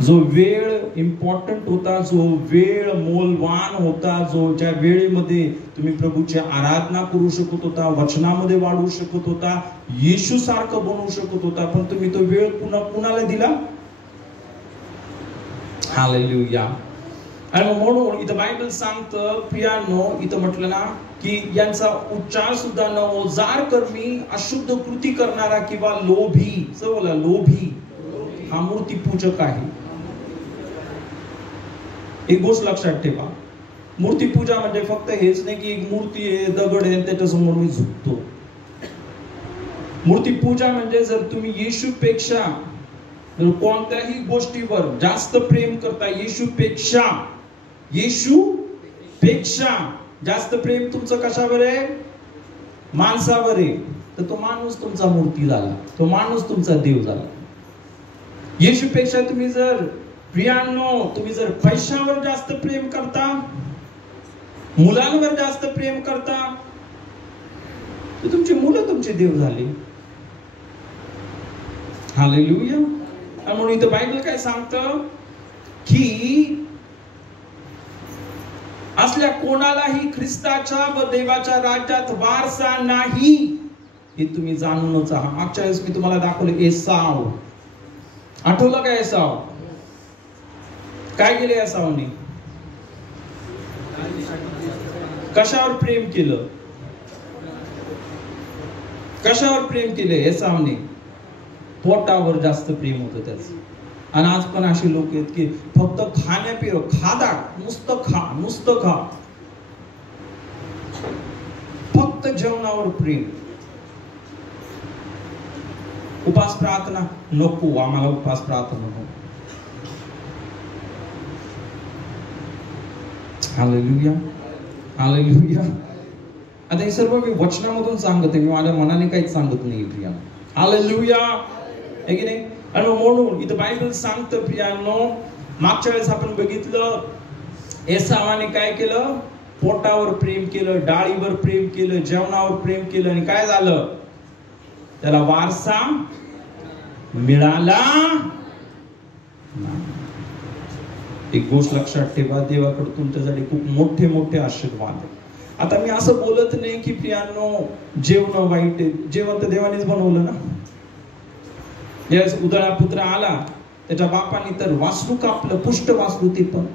जो वेळ इम्पॉर्टंट होता, जो वेळ मौल्यवान होता, जो ज्या वेळेमध्ये तुम्ही प्रभूची आराधना करू शकत होता, वचनामध्ये वाढू शकत होता, येशू सारखं बनवू शकत होता, पण तुम्ही तो वेळ कुणाला दिला? हालेलुया. आणि म्हणून इथं बायबल सांगतं प्रियांनो, इथं म्हटलं ना की यांचा उच्चार सुद्धा न ओजार कर्मी, अशुद्ध कृती करणारा किंवा लोभी, बोला लोभी, हा मूर्ती पूजक आहे. एक गोष्ट लक्षात ठेवा, मूर्ती पूजा म्हणजे फक्त हेच नाही की एक मूर्ती आहे, दगड आहे, त्याच्यासमोर मी झुकतो. मूर्ती पूजा म्हणजे जर तुम्ही येशूपेक्षा कोणत्याही गोष्टीवर जास्त प्रेम करता, येशूपेक्षा जास्त प्रेम तुमचं कशावर आहे? माणसावर आहे. तर तो माणूस तुमचा मूर्ती झाला, तो माणूस तुमचा देव झाला. येशूपेक्षा तुम्ही जर प्रियांनो, तुम्ही जर पैशावर जास्त प्रेम करता, मुलांवर जास्त प्रेम करता, तर तुमची मुलं तुमचे देव झाले. हालेलुया. म्हणून इथं बायबल काय सांगतं की असल्या कोणालाही ख्रिस्ताच्या व देवाच्या राज्यात वारसा नाही, हे तुम्ही जाणूनच आहात. मागच्या वेळेस मी तुम्हाला दाखवलं एसाव, आठवलं का? एसाव काय केले? एसावने कशावर प्रेम केलं? कशावर प्रेम केले एसावने? पोटावर जास्त प्रेम होतं त्याचं. आणि आज पण असे लोक आहेत की फक्त खाण्यापिव खादाड, नुसतं खा, फक्त जेवणावर प्रेम. उपास प्रार्थना नको, आम्हाला उपास प्रार्थना नको. Hallelujah, hallelujah. आता हे सर्व मी वचनामधून सांगते, मी माझ्या मनाने काहीच सांगत नाही प्रिया. हालेलुया, आहे की नाही? आणि म्हणून इथं बायबल सांगतं प्रियांनो, मागच्या वेळेस आपण बघितलं एसावाने काय केलं? पोटावर प्रेम केलं, डाळीवर प्रेम केलं, जेवणावर प्रेम केलं, आणि काय झालं? त्याला वारसा मिळाला. एक गोष्ट लक्षात ठेवा, देवाकडे तुमच्यासाठी खूप मोठे मोठे आशीर्वाद आहे. आता मी असं बोलत नाही की प्रियांनो जेवण वाईट आहे, जेवण तर देवानेच बनवलं ना. ज्यावेळेस उदळा पुत्र आला, त्याच्या बापाने तर वासरू कापलं, पुष्ट वासरू ते पण.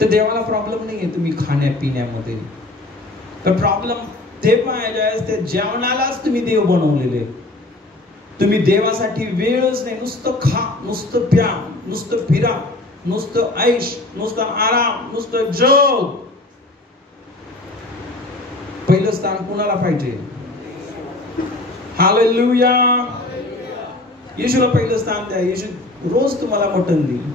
तर देवाला प्रॉब्लेम नाहीये तुम्ही खाण्यापिण्यामध्ये, तर प्रॉब्लेम तेव्हा आहे ज्यावेळेस ते जेवणालाच तुम्ही देव बनवलेले. तुम्ही देवासाठी वेळच नाही, नुसतं खा, नुसतं प्या, नुसतं फिरा, नुसतं ऐश, नुसतं आराम, नुसतं जग. पहिलं स्थान कुणाला पाहिजे? हालेलुया. येशूला पहिलं स्थान द्या. येशू रोज तुम्हाला मटण देईल,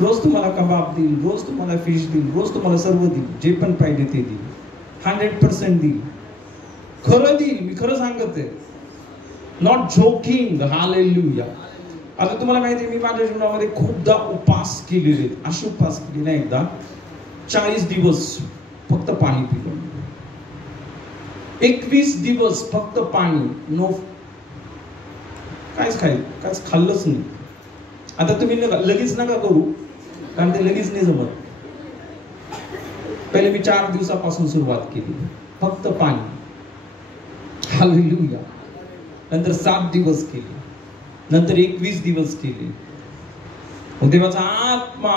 रोज तुम्हाला कबाब देईल, रोज तुम्हाला फिश देईल, रोज तुम्हाला सर्व देईल, जे पण पाहिजे ते देईल. 100% देईल, खरं देईल. मी खरं सांगत आहे, नॉट जोकिंग. हालेलुया. आता तुम्हाला माहिती आहे, मी माझ्या जीवनामध्ये खूपदा उपास केलेले. अशी उपास केली नाही, एकदा 40 दिवस फक्त पाणी पिलं, 21 दिवस फक्त पाणी, नो काहीच खाल्लंच नाही. आता तुम्ही लगेच नका करू, कारण ते लगेच नाही जमत. पहिले मी 4 दिवसापासून सुरुवात केली, फक्त पाणी. हालेलुया. नंतर 7 दिवस केली, नंतर 21 दिवस केली. देवाचा आत्मा,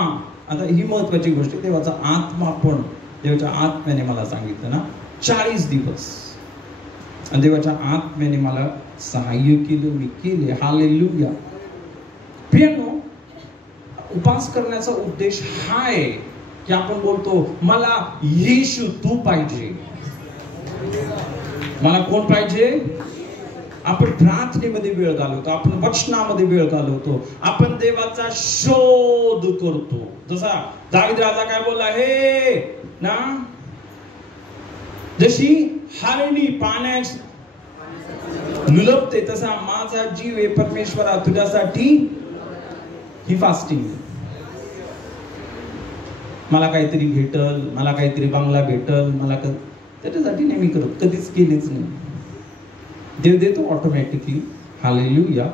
आता ही महत्वाची गोष्ट, देवाचा आत्मा पण, देवाच्या आत्म्याने मला सांगितलं ना 40 दिवस, आणि देवाच्या आत्म्याने मला सहाय्य केलं, मी केले. हालेलुया. प्रियांनो, उपास करण्याचा उद्देश हा आहे की आपण बोलतो मला येशू तू पाहिजे. मला कोण पाहिजे? आपण प्रार्थनेमध्ये वेळ घालवतो, आपण वचनामध्ये वेळ घालवतो, आपण देवाचा शोध करतो. जसा दावीद राजा काय बोलला, हे ना, जशी हरणी पाण्यात लुलपते तसा माझा जीव आहे परमेश्वरा तुझ्यासाठी. ही फास्टिंग. मला काहीतरी भेटल, मला काहीतरी बंगला भेटल, मला त्याच्यासाठी नाही मी करत, कधीच केलीच नाही. देव देतो ऑटोमॅटिकली. हालेलुया.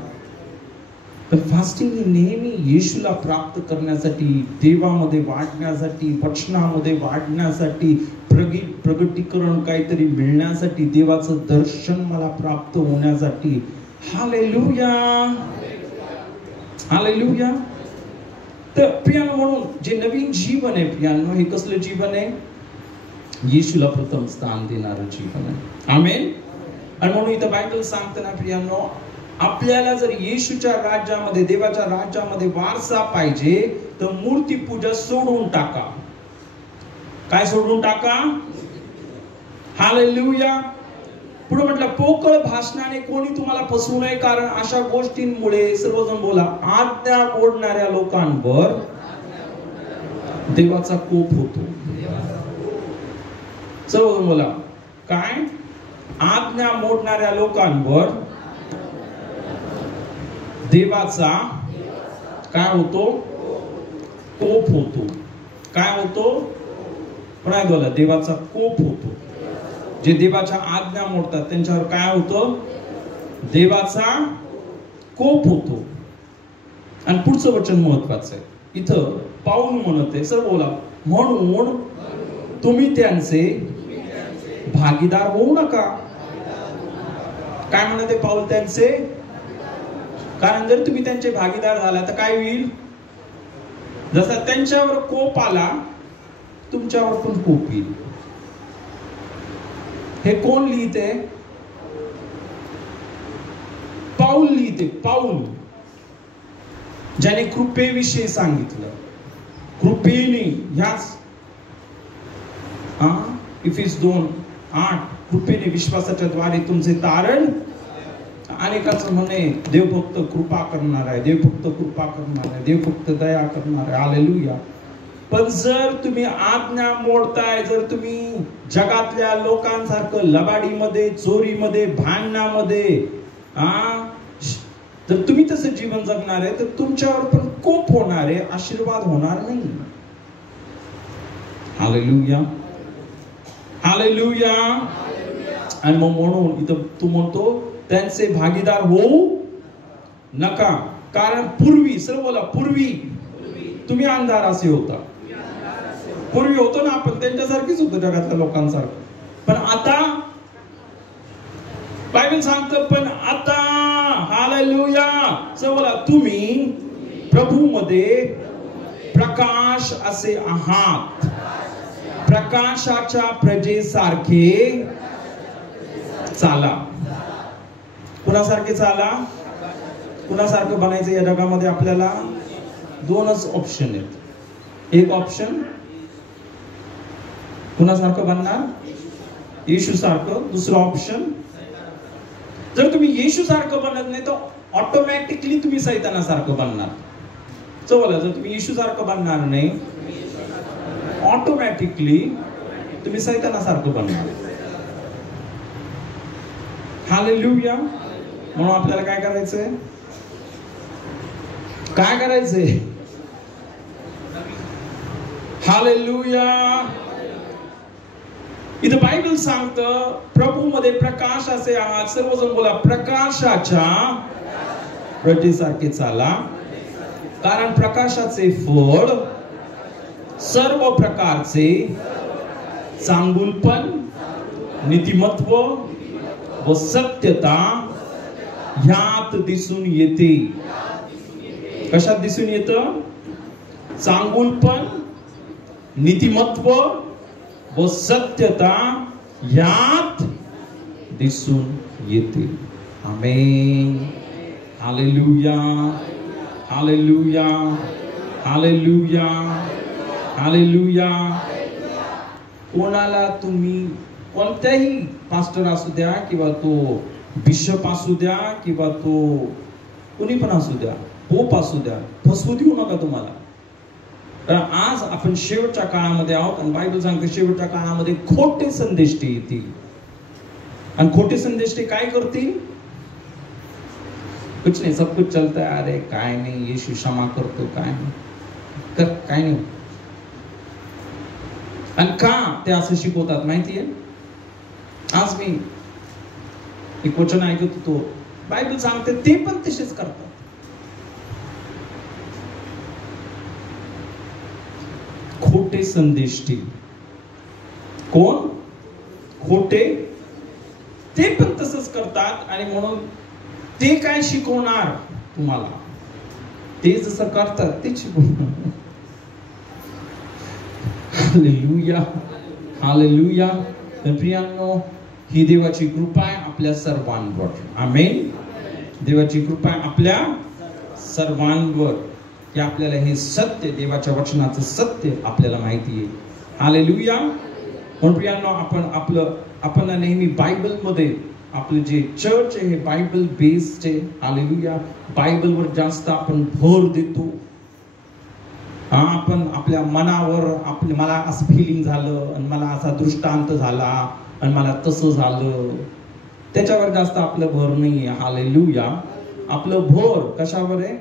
पण फास्टिंग ही नेहमी येशूला प्राप्त करण्यासाठी, देवामध्ये वाढण्यासाठी, वचनामध्ये वाढण्यासाठी, प्रगटीकरण काहीतरी मिळण्यासाठी, देवाचं दर्शन मला प्राप्त होण्यासाठी. Hallelujah, hallelujah. तर प्रियानो, म्हणून जे नवीन जीवन आहे प्रियानो, हे कसलं जीवन आहे? येशूला प्रथम स्थान देणारं जीवन आहे. आमेन. आणि म्हणून इथं बायबल सांगतं ना प्रियानो, आपल्याला जर येशूच्या राज्यामध्ये, देवाच्या राज्यामध्ये वारसा पाहिजे तर मूर्ती पूजा सोडून टाका. काय सोडून टाका? हालेलुया. पुढे म्हटलं, पोकळ भाषणाने कोणी तुम्हाला फसवू नये, कारण अशा गोष्टींमुळे, सर्वजण बोला, आज्ञा मोडणाऱ्या लोकांवर देवाचा कोप होतो. सर्वजण बोला, काय? आज्ञा मोडणाऱ्या लोकांवर देवाचा काय होतो? कोप होतो. काय होतो? पुन्हा बोला, देवाचा कोप होतो. जे देवाच्या आज्ञा मोडतात त्यांच्यावर काय होतं? देवाचा कोप होतो. आणि पुढचं वचन महत्वाचं आहे. इथं पाऊल म्हणत आहे, सर बोला, म्हणून तुम्ही त्यांचे भागीदार होऊ नका. काय म्हणते पाऊल? त्यांचे. कारण जर तुम्ही त्यांचे भागीदार झाला तर काय होईल? जसा त्यांच्यावर कोप आला, तुमच्यावर पण कोप येईल. हे कोण लिहिते? पाऊल लिहिते. पाऊल, ज्याने कृपेविषयी सांगितलं. कृपेने, ह्याच इफिस 2:8, कृपेने विश्वासाच्या द्वारे तुमचे तारण. अनेकांचं म्हणे, देव फक्त कृपा करणार आहे, देव फक्त कृपा करणार आहे, देव फक्त दया करणार आहे. हालेलुया. पण जर तुम्ही आज्ञा मोडताय, जर तुम्ही जगातल्या लोकांसारखं लबाडीमध्ये, चोरीमध्ये, भांडणामध्ये, जर तुम्ही तसं जीवन जगणार आहे तर तुमच्यावर पण कोप होणार आहे, आशीर्वाद होणार नाही. हालेलुया. हालेलुया. आणि मग म्हणून इथं तू म्हणतो त्यांचे भागीदार होऊ नका. कारण पूर्वी, सर्व बोला, पूर्वी तुम्ही अंधार असे होता. पूर्वी होतो ना आपण, त्यांच्यासारखीच होतो, जगातल्या लोकांसारखं. पण आता बायबल सांगतं, पण आता हालेलुया, सर्व बोला, तुम्ही प्रभूमध्ये प्रकाश असे आहात. प्रकाशाच्या प्रजेसारखे चाला. कुणासारखे चाला? कुणासारखं बनायचं या जगामध्ये? आपल्याला दोनच ऑप्शन आहेत. एक ऑप्शन कुणासारखं बनणार? येशू सारखं. दुसरं ऑप्शन, जर तुम्ही येशू सारखं बनत नाही तर ऑटोमॅटिकली तुम्ही सैतानासारखं बनणार. चला, जर तुम्ही येशू सारखं बनणार नाही, ऑटोमॅटिकली तुम्ही सैतानासारखं बनणार. हालेलुया. म्हणून आपल्याला काय करायचंय? काय करायचंय? हालेलुया. इथं बायबल सांगतं, प्रभूमध्ये प्रकाश असे आहात. सर्वजण बोला, प्रकाशाच्या प्रजेसारखे चाला. कारण प्रकाशाचे फळ सर्व प्रकारचे चांगुलपण, नीतिमत्व व सत्यता ह्यात दिसून येते. कशात दिसून येतं? चांगुलपण, नीतिमत्व व सत्यता ह्यात दिसून येते. आमेन. हालेलुया. हालेलुया. हालेलुया. हालेलुया. कोणाला तुम्ही, कोणत्याही पास्टर असू द्या, किंवा तो बिशप असू द्या, किंवा तो कोणी पण असू द्या, पोप असू द्या, फसवू देऊ नका तुम्हाला. कारण आज आपण शेवटच्या काळामध्ये आहोत आणि बायबल सांगते शेवटच्या काळामध्ये खोटे संदेष्टे येतील. आणि खोटे संदेष्टे काय करतील? कुछ नाही, सब कुछ चलता है, अरे काय नाही, येशू क्षमा करतो, काय नाही कर, काय नाही. आणि का ते असं शिकवतात माहितीये? आज मी एक वचन ऐकत होतो, बायबल सांगते ते पण तसेच करतात. खोटे संदेष्टी. कोण? खोटे. ते पण तसंच करतात. आणि म्हणून ते काय शिकवणार तुम्हाला? ते जसं करतात ते शिकवणार. Hallelujah, hallelujah. तर प्रियांनो, ही देवाची कृपा आहे आपल्या सर्वांवर. आमेन. देवाची कृपा आहे आपल्या सर्वांवर, की आपल्याला हे सत्य, देवाच्या वचनाचं सत्य आपल्याला माहिती आहे. हालेलुया. म्हणून प्रियांनो, आपण नेहमी बायबलमध्ये, आपलं जे चर्च आहे हे बायबल बेस्ड आहे. हालेलुया. बायबलवर जास्त आपण भर देतो. आपण आपल्या मनावर, मला असं फिलिंग झालं आणि मला असा दृष्टांत झाला आणि मला तसं झालं, त्याच्यावर जास्त आपलं भर नाही आहे. हालेलुया. आपलं भर कशावर आहे?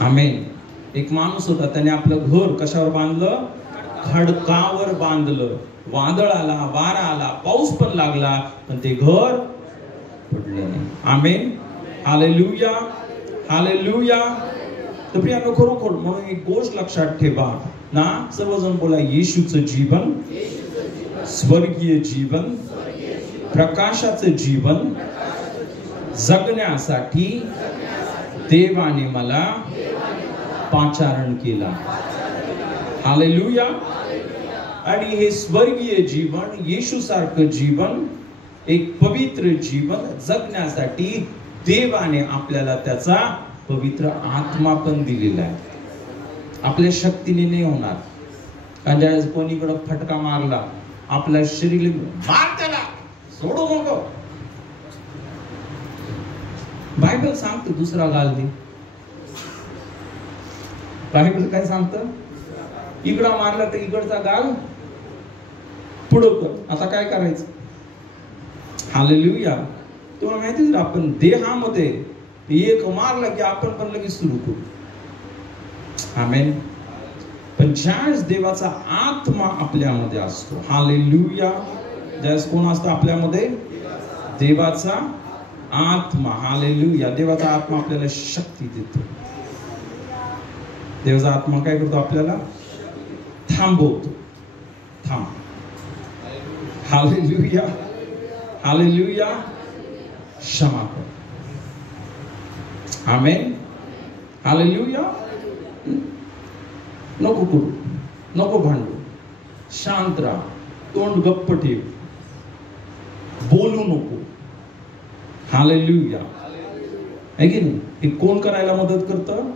आमेन. एक माणूस होता, त्याने आपलं घर कशावर बांधलं? खडकावर बांधलं. वादळ आला, वारा आला, पाऊस पण लागला, पण ते घर पडलं नाही. आमेन. Hallelujah, hallelujah. तर प्रियांनो, खरोखर म्हणून एक गोष्ट लक्षात ठेवा ना, सर्वजण बोला, येशूचं जीवन, स्वर्गीय जीवन, प्रकाशाचं जीवन जगण्यासाठी देवाने मला पाचारण केला. हालेलुया. आणि हे स्वर्गीय जीवन, येशू सारखं जीवन, एक पवित्र जीवन जगण्यासाठी देवाने आपल्याला त्याचा पवित्र आत्मा पण दिलेला आहे. आपल्या शक्तीने नाही होणार. कारण ज्यावेळेस कोणीकडे फटका मारला, आपल्या शरीर मार, त्याला सोडू नको. बायबल सांगतो दुसरा गाल दे. बायबल काय सांगतं? इकडा मारला तर इकडचा गाल पुढं कर. आता काय करायचं? हालेलुया. तुम्हाला माहितीच, आपण देहामध्ये एक मारला की आपण पण लगेच सुरू करू. आमेन. पण ज्यावेळेस देवाचा आत्मा आपल्यामध्ये असतो, हालेलुया, ज्यावेळेस कोण असतं आपल्यामध्ये? देवाचा आत्मा. हालेलुया. देवाचा आत्मा आपल्याला शक्ती देतो. देवाचा आत्मा काय करतो? आपल्याला थांबवतो. थांब. Hallelujah, hallelujah. क्षमा कर. आमेन. हालेलुया. नको करू, नको भांडू, शांत राहा, तोंड गप्प ठेव, बोलू नको. हालेलुया. आहे की नाही? हे कोण करायला मदत करतं?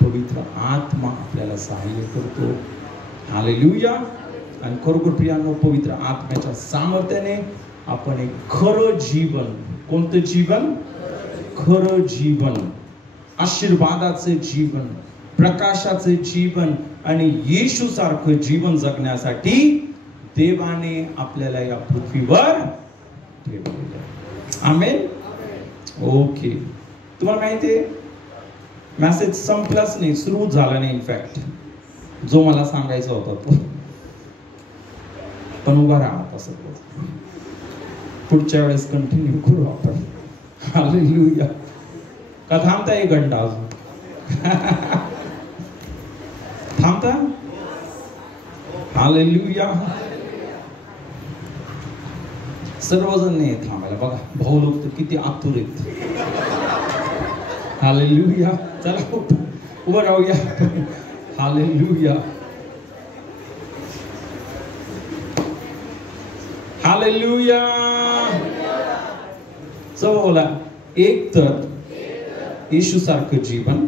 पवित्र आत्मा आपल्याला सहाय्य करतो. हालेलुया. आणि खरोखर प्रियांनो, पवित्र आत्म्याच्या सामर्थ्याने आपण एक खरं जीवन, कोणतं जीवन? खरं जीवन, आशीर्वादाचे जीवन, प्रकाशाचे जीवन आणि येशू सारखं जीवन जगण्यासाठी देवाने आपल्याला या पृथ्वीवर ठेवलेलं आहे. आमेन. ओके. तुम्हाला माहितीये, मेसेज संपलाच नाही, सुरू झाला नाही. इनफॅक्ट जो मला सांगायचा होता तो, पण उभा राहा आता सगळं. पुढच्या वेळेस कंटिन्यू करू आपण. हालेलुया. का थांबता? 1 घंटा अजून थांबता? हालेलुया. सर्वजण नाही थांबायला. बघा, भाऊ लोक तर किती आतुर आहेत. हालेलुया. चला उभं राहूया. Hallelujah, hallelujah. चला बोला, एक तर येशू सारखं जीवन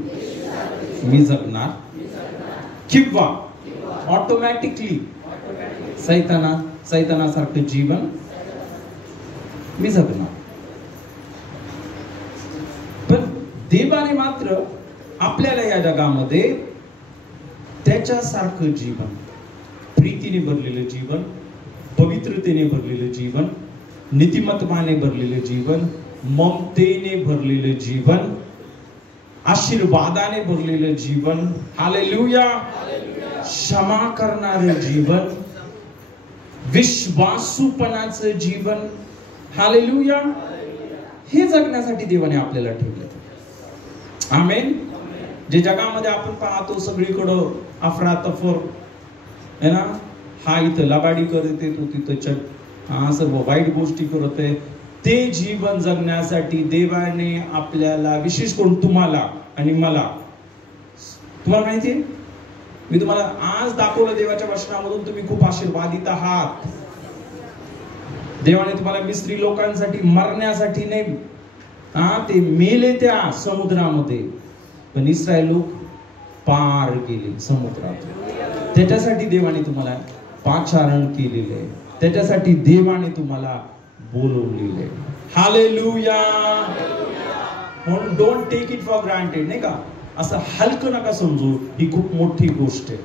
मी जगणार, किंवा ऑटोमॅटिकली सैतानासारखं जीवन मी जगणार. पण देवाने मात्र आपल्याला या जगामध्ये त्याच्यासारखं जीवन, प्रीतीने भरलेलं जीवन, पवित्रतेने भरलेलं जीवन, नीतिमत्वाने भरलेलं जीवन, ममतेने भरलेलं जीवन, आशीर्वादाने भरलेलं जीवन, हालेलुया, क्षमा करणारं जीवन, विश्वासूपणाचं जीवन, हालेलुया, हे जगण्यासाठी देवाने आपल्याला ठेवलं. आमेन. जे जगामध्ये आपण पाहतो सगळीकडं अफरातफर है ना, हा इथं लबाडी करते, तो तिथं सर्व वाईट गोष्टी करते, ते जीवन जगण्यासाठी देवाने आपल्याला, विशेष करून तुम्हाला आणि मला, तुम्हाला माहितीये मी तुम्हाला आज दाखवलं देवाच्या वचनामधून, तुम्ही खूप आशीर्वादित आहात. देवाने तुम्हाला मिस्री लोकांसाठी मरण्यासाठी नाही, ते मेले त्या समुद्रामध्ये, पण इस्रायल लोक पार गेले समुद्रात. त्याच्यासाठी देवाने तुम्हाला पाचारण केलेले, त्याच्यासाठी देवाने तुम्हाला बोलवलेले. हालेलुया. म्हणून don't take it for granted, नाही का, असं हलकं नका समजू. ही खूप मोठी गोष्ट आहे.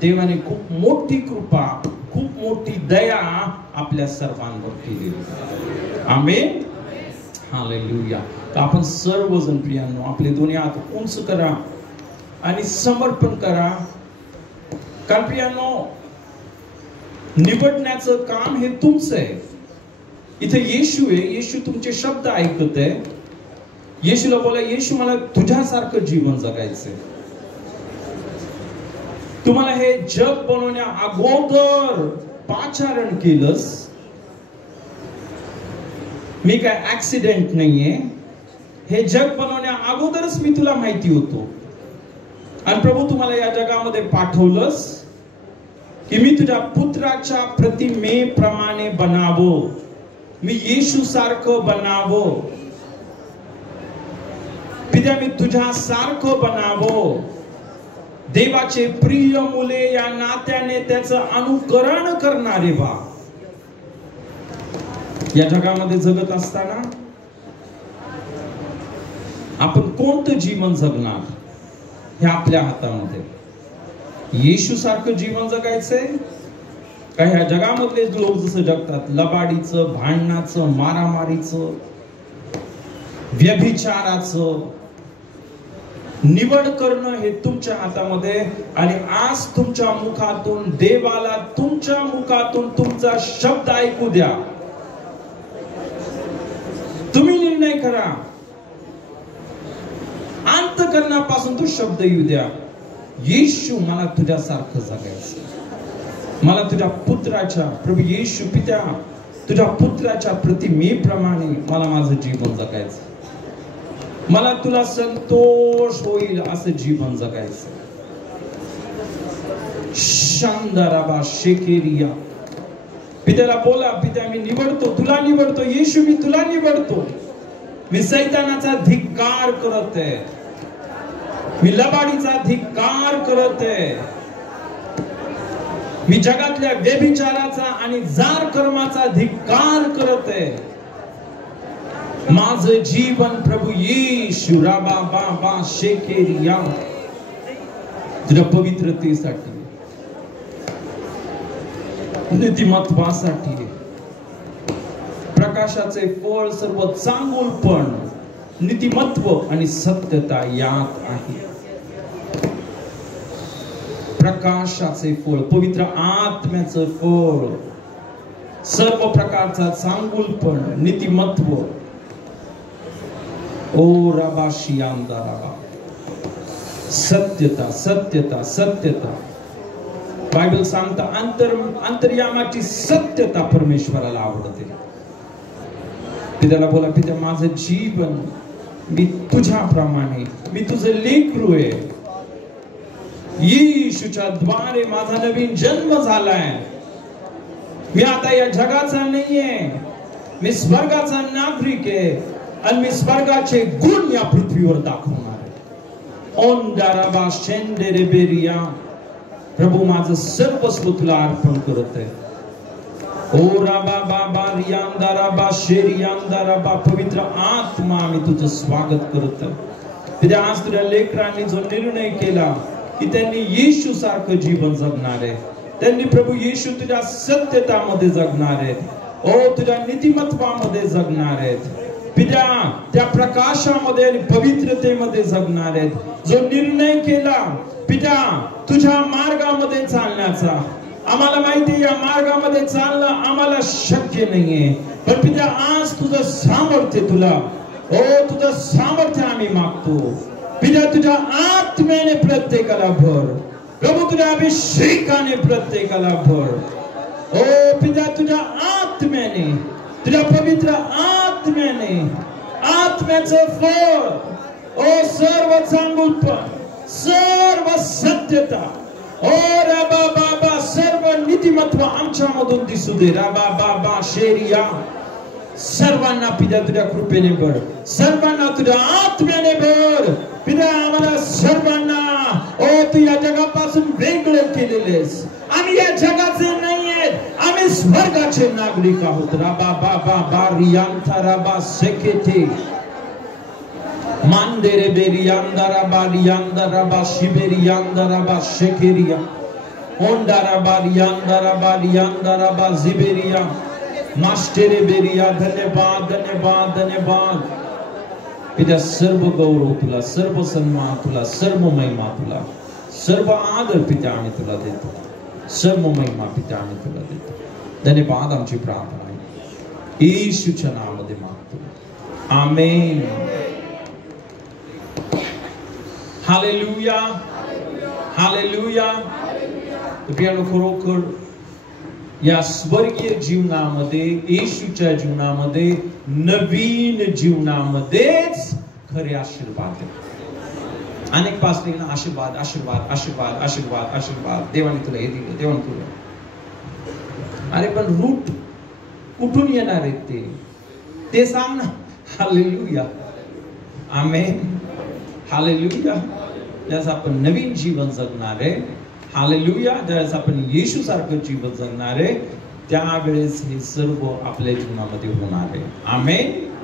देवाने खूप मोठी कृपा, खूप मोठी दया आपल्या सर्वांवर केलेली. आमेन. हालेलुया. तर आपण सर्वजण प्रियांनो आपले दोन्ही हात उंच करा आणि समर्पण करा. कारण प्रियांनो, निवडण्याचं काम हे तुमचं आहे. इथे येशू आहे, येशू तुमचे शब्द ऐकत आहे. येशूला बोला, येशू मला तुझ्यासारखं जीवन जगायचंय. तुम्हाला हे जग बनवण्या अगोदर पाचारण केलंस. मी काय ऍक्सिडेंट नाहीये. हे जग बनवण्या अगोदरच मी तुला माहिती होतो. आणि प्रभू तुम्हाला या जगामध्ये पाठवलंस की मी तुझ्या पुत्राच्या प्रतिमेप्रमाणे बनावं, मी येशू सारखं बनावं. पित्या, मी तुझ्या सारखं बनावं. देवाचे प्रिय मुले या नात्याने त्याचं अनुकरण करणारे बा. या जगामध्ये जगत असताना आपण कोणतं जीवन जगणार हे आपल्या हातामध्ये. येशू सारखं जीवन जगायचंय का ह्या जगामधले लोक जसं जगतात, लबाडीचं, भांडणाचं, मारामारीचं, व्यभिचाराचं. निवड करणं हे तुमच्या हातामध्ये. आणि आज तुमच्या मुखातून देवाला तुमच्या मुखातून तुमचा शब्द ऐकू द्या. तुम्ही निर्णय करा. अंतःकरणापासून तो शब्द येऊ द्या, येशू मला तुझ्यासारखं जगायचं. मला तुझ्या पुत्राच्या, प्रभू येशू पित्या, तुझ्या पुत्राच्या प्रतिमेप्रमाणे मला माझं जीवन जगायचं. मला तुला संतोष होईल असं जीवन जगायचं. शांदाराबा शेकेरिया. पित्याला बोला, पित्या मी निवडतो, तुला निवडतो. येशू मी तुला निवडतो. मी सैतानाचा धिक्कार करत आहे. मी लबाडीचा धिक्कार करत आहे. मी जगातल्या व्यभिचाराचा आणि जार कर्माचा धिक्कार करत आहे. माझं जीवन प्रभू येशू राबा बाबा शेकेरिया तुझ्या पवित्रतेसाठी, नीतिमत्वासाठी, प्रकाशाचे फळ सर्व चांगुलपण, नीतिमत्व आणि सत्यता यात आहे. प्रकाशाचे फळ, पवित्र आत्म्याचं फळ, सर्व प्रकारचा चांगुलपण, नीतिमत्व. ओ राबाशी आमदाराबा, सत्यता सत्यता सत्यता. बायबल सांगता अंतर्यामाची सत्यता परमेश्वराला आवडते. पित्याला बोला, पित्या माझं जीवन मी तुझ्याप्रमाणे, मी तुझं लेकरू आहे. येशूच्या द्वारे माझा नवीन जन्म झालाय. मी आता या जगाचा नाहीये, मी स्वर्गाचा नागरिक आहे. आणि मी स्वर्गाचे गुण या पृथ्वीवर दाखवणार आहे. ओंदाराबा शेंडेरे बेरिया. प्रभू माझं सर्वस्व तुला अर्पण करत आहे. ओ राबा बाबा रियांदाराबा शेरियांदाराबा. पवित्र आत्मा आम्ही तुझं स्वागत करत आहे. आज तुझ्या लेकरांनी जो निर्णय केला की त्यांनी येशू सारखं जीवन जगणार आहे, त्यांनी प्रभू येशू तुझ्या सत्यतामध्ये जगणार आहेत. ओ तुझ्या नीतिमत्वामध्ये जगणार आहेत. पित्या त्या प्रकाशामध्ये आणि पवित्रतेमध्ये जगणार आहेत. जो निर्णय केला पित्या तुझ्या मार्गामध्ये चालण्याचा, आम्हाला माहिती आहे या मार्गामध्ये चालणं आम्हाला शक्य नाहीये, पण पित्या आज तुझं सामर्थ्य, तुला ओ तुझं सामर्थ्य आम्ही मागतो. पित्या तुझ्या आत्म्याने प्रत्येकाला भर. प्रभू तुझ्या अभिषेकाने प्रत्येकाला भर. ओ पित्या तुझ्या आत्म्याने, तुझ्या पवित्र आत्म्याने, आत्म्याचं फळ, ओ सर्व चांगुलपण, सर्व सत्यता, ओ रबा बाबा सर्व नीतिमत्व आमच्यामधून दिसू दे. रबा बाबा शेरिया सर्वांना पिता तुझ्या कृपेने भर, सर्वांना तुझ्या आत्म्याने भर पिता. आम्हाला सर्वांना ओ तू या जगापासून वेगळं केलेलेस. आम्ही या जगाचे नाही आहेत, आम्ही स्वर्गाचे नागरिक आहोत. रबा बाबा बारियांता रबा सेकेते मांदेरे बेरियांदा रबा रियांदा रबा शिबेरियांदा रबा शेकेरिया ओंडा रबा रियांदा रबा रियांदा रबा जिबेरिया मास्टेरे बेरिया. धन्यवाद धन्यवाद धन्यवाद पिता. सर्व गौरव तुला, सर्व सन्मान तुला, सर्व महिमा तुला, सर्व आदर पिता आम्ही तुला देतो, सर्व महिमा पिता आम्ही तुला देतो. धन्यवाद. आमची प्रार्थना आहे येशूच्या नावामध्ये मागतो. आमेन. Hallelujah hallelujah. प्रियानो खरोखर या स्वर्गीय जीवनामध्ये, येशूच्या जीवनामध्ये, नवीन जीवनामध्येच खरे आशीर्वाद आहेत. अनेक पास्टरना आशीर्वाद आशीर्वाद आशीर्वाद आशीर्वाद आशीर्वाद, देवाने तुला हे दिलं, देवाने तुला. अरे पण रूट कुठून येणार आहेत ते सांग ना. Hallelujah amen hallelujah. ज्यास आपण नवीन जीवन जगणार आहे, हालेलुया, ज्यावेळेस आपण येशू सारखं जीवन जगणार आहे, त्यावेळेस हे सर्व आपल्या जीवनामध्ये होणार आहे. आमेन.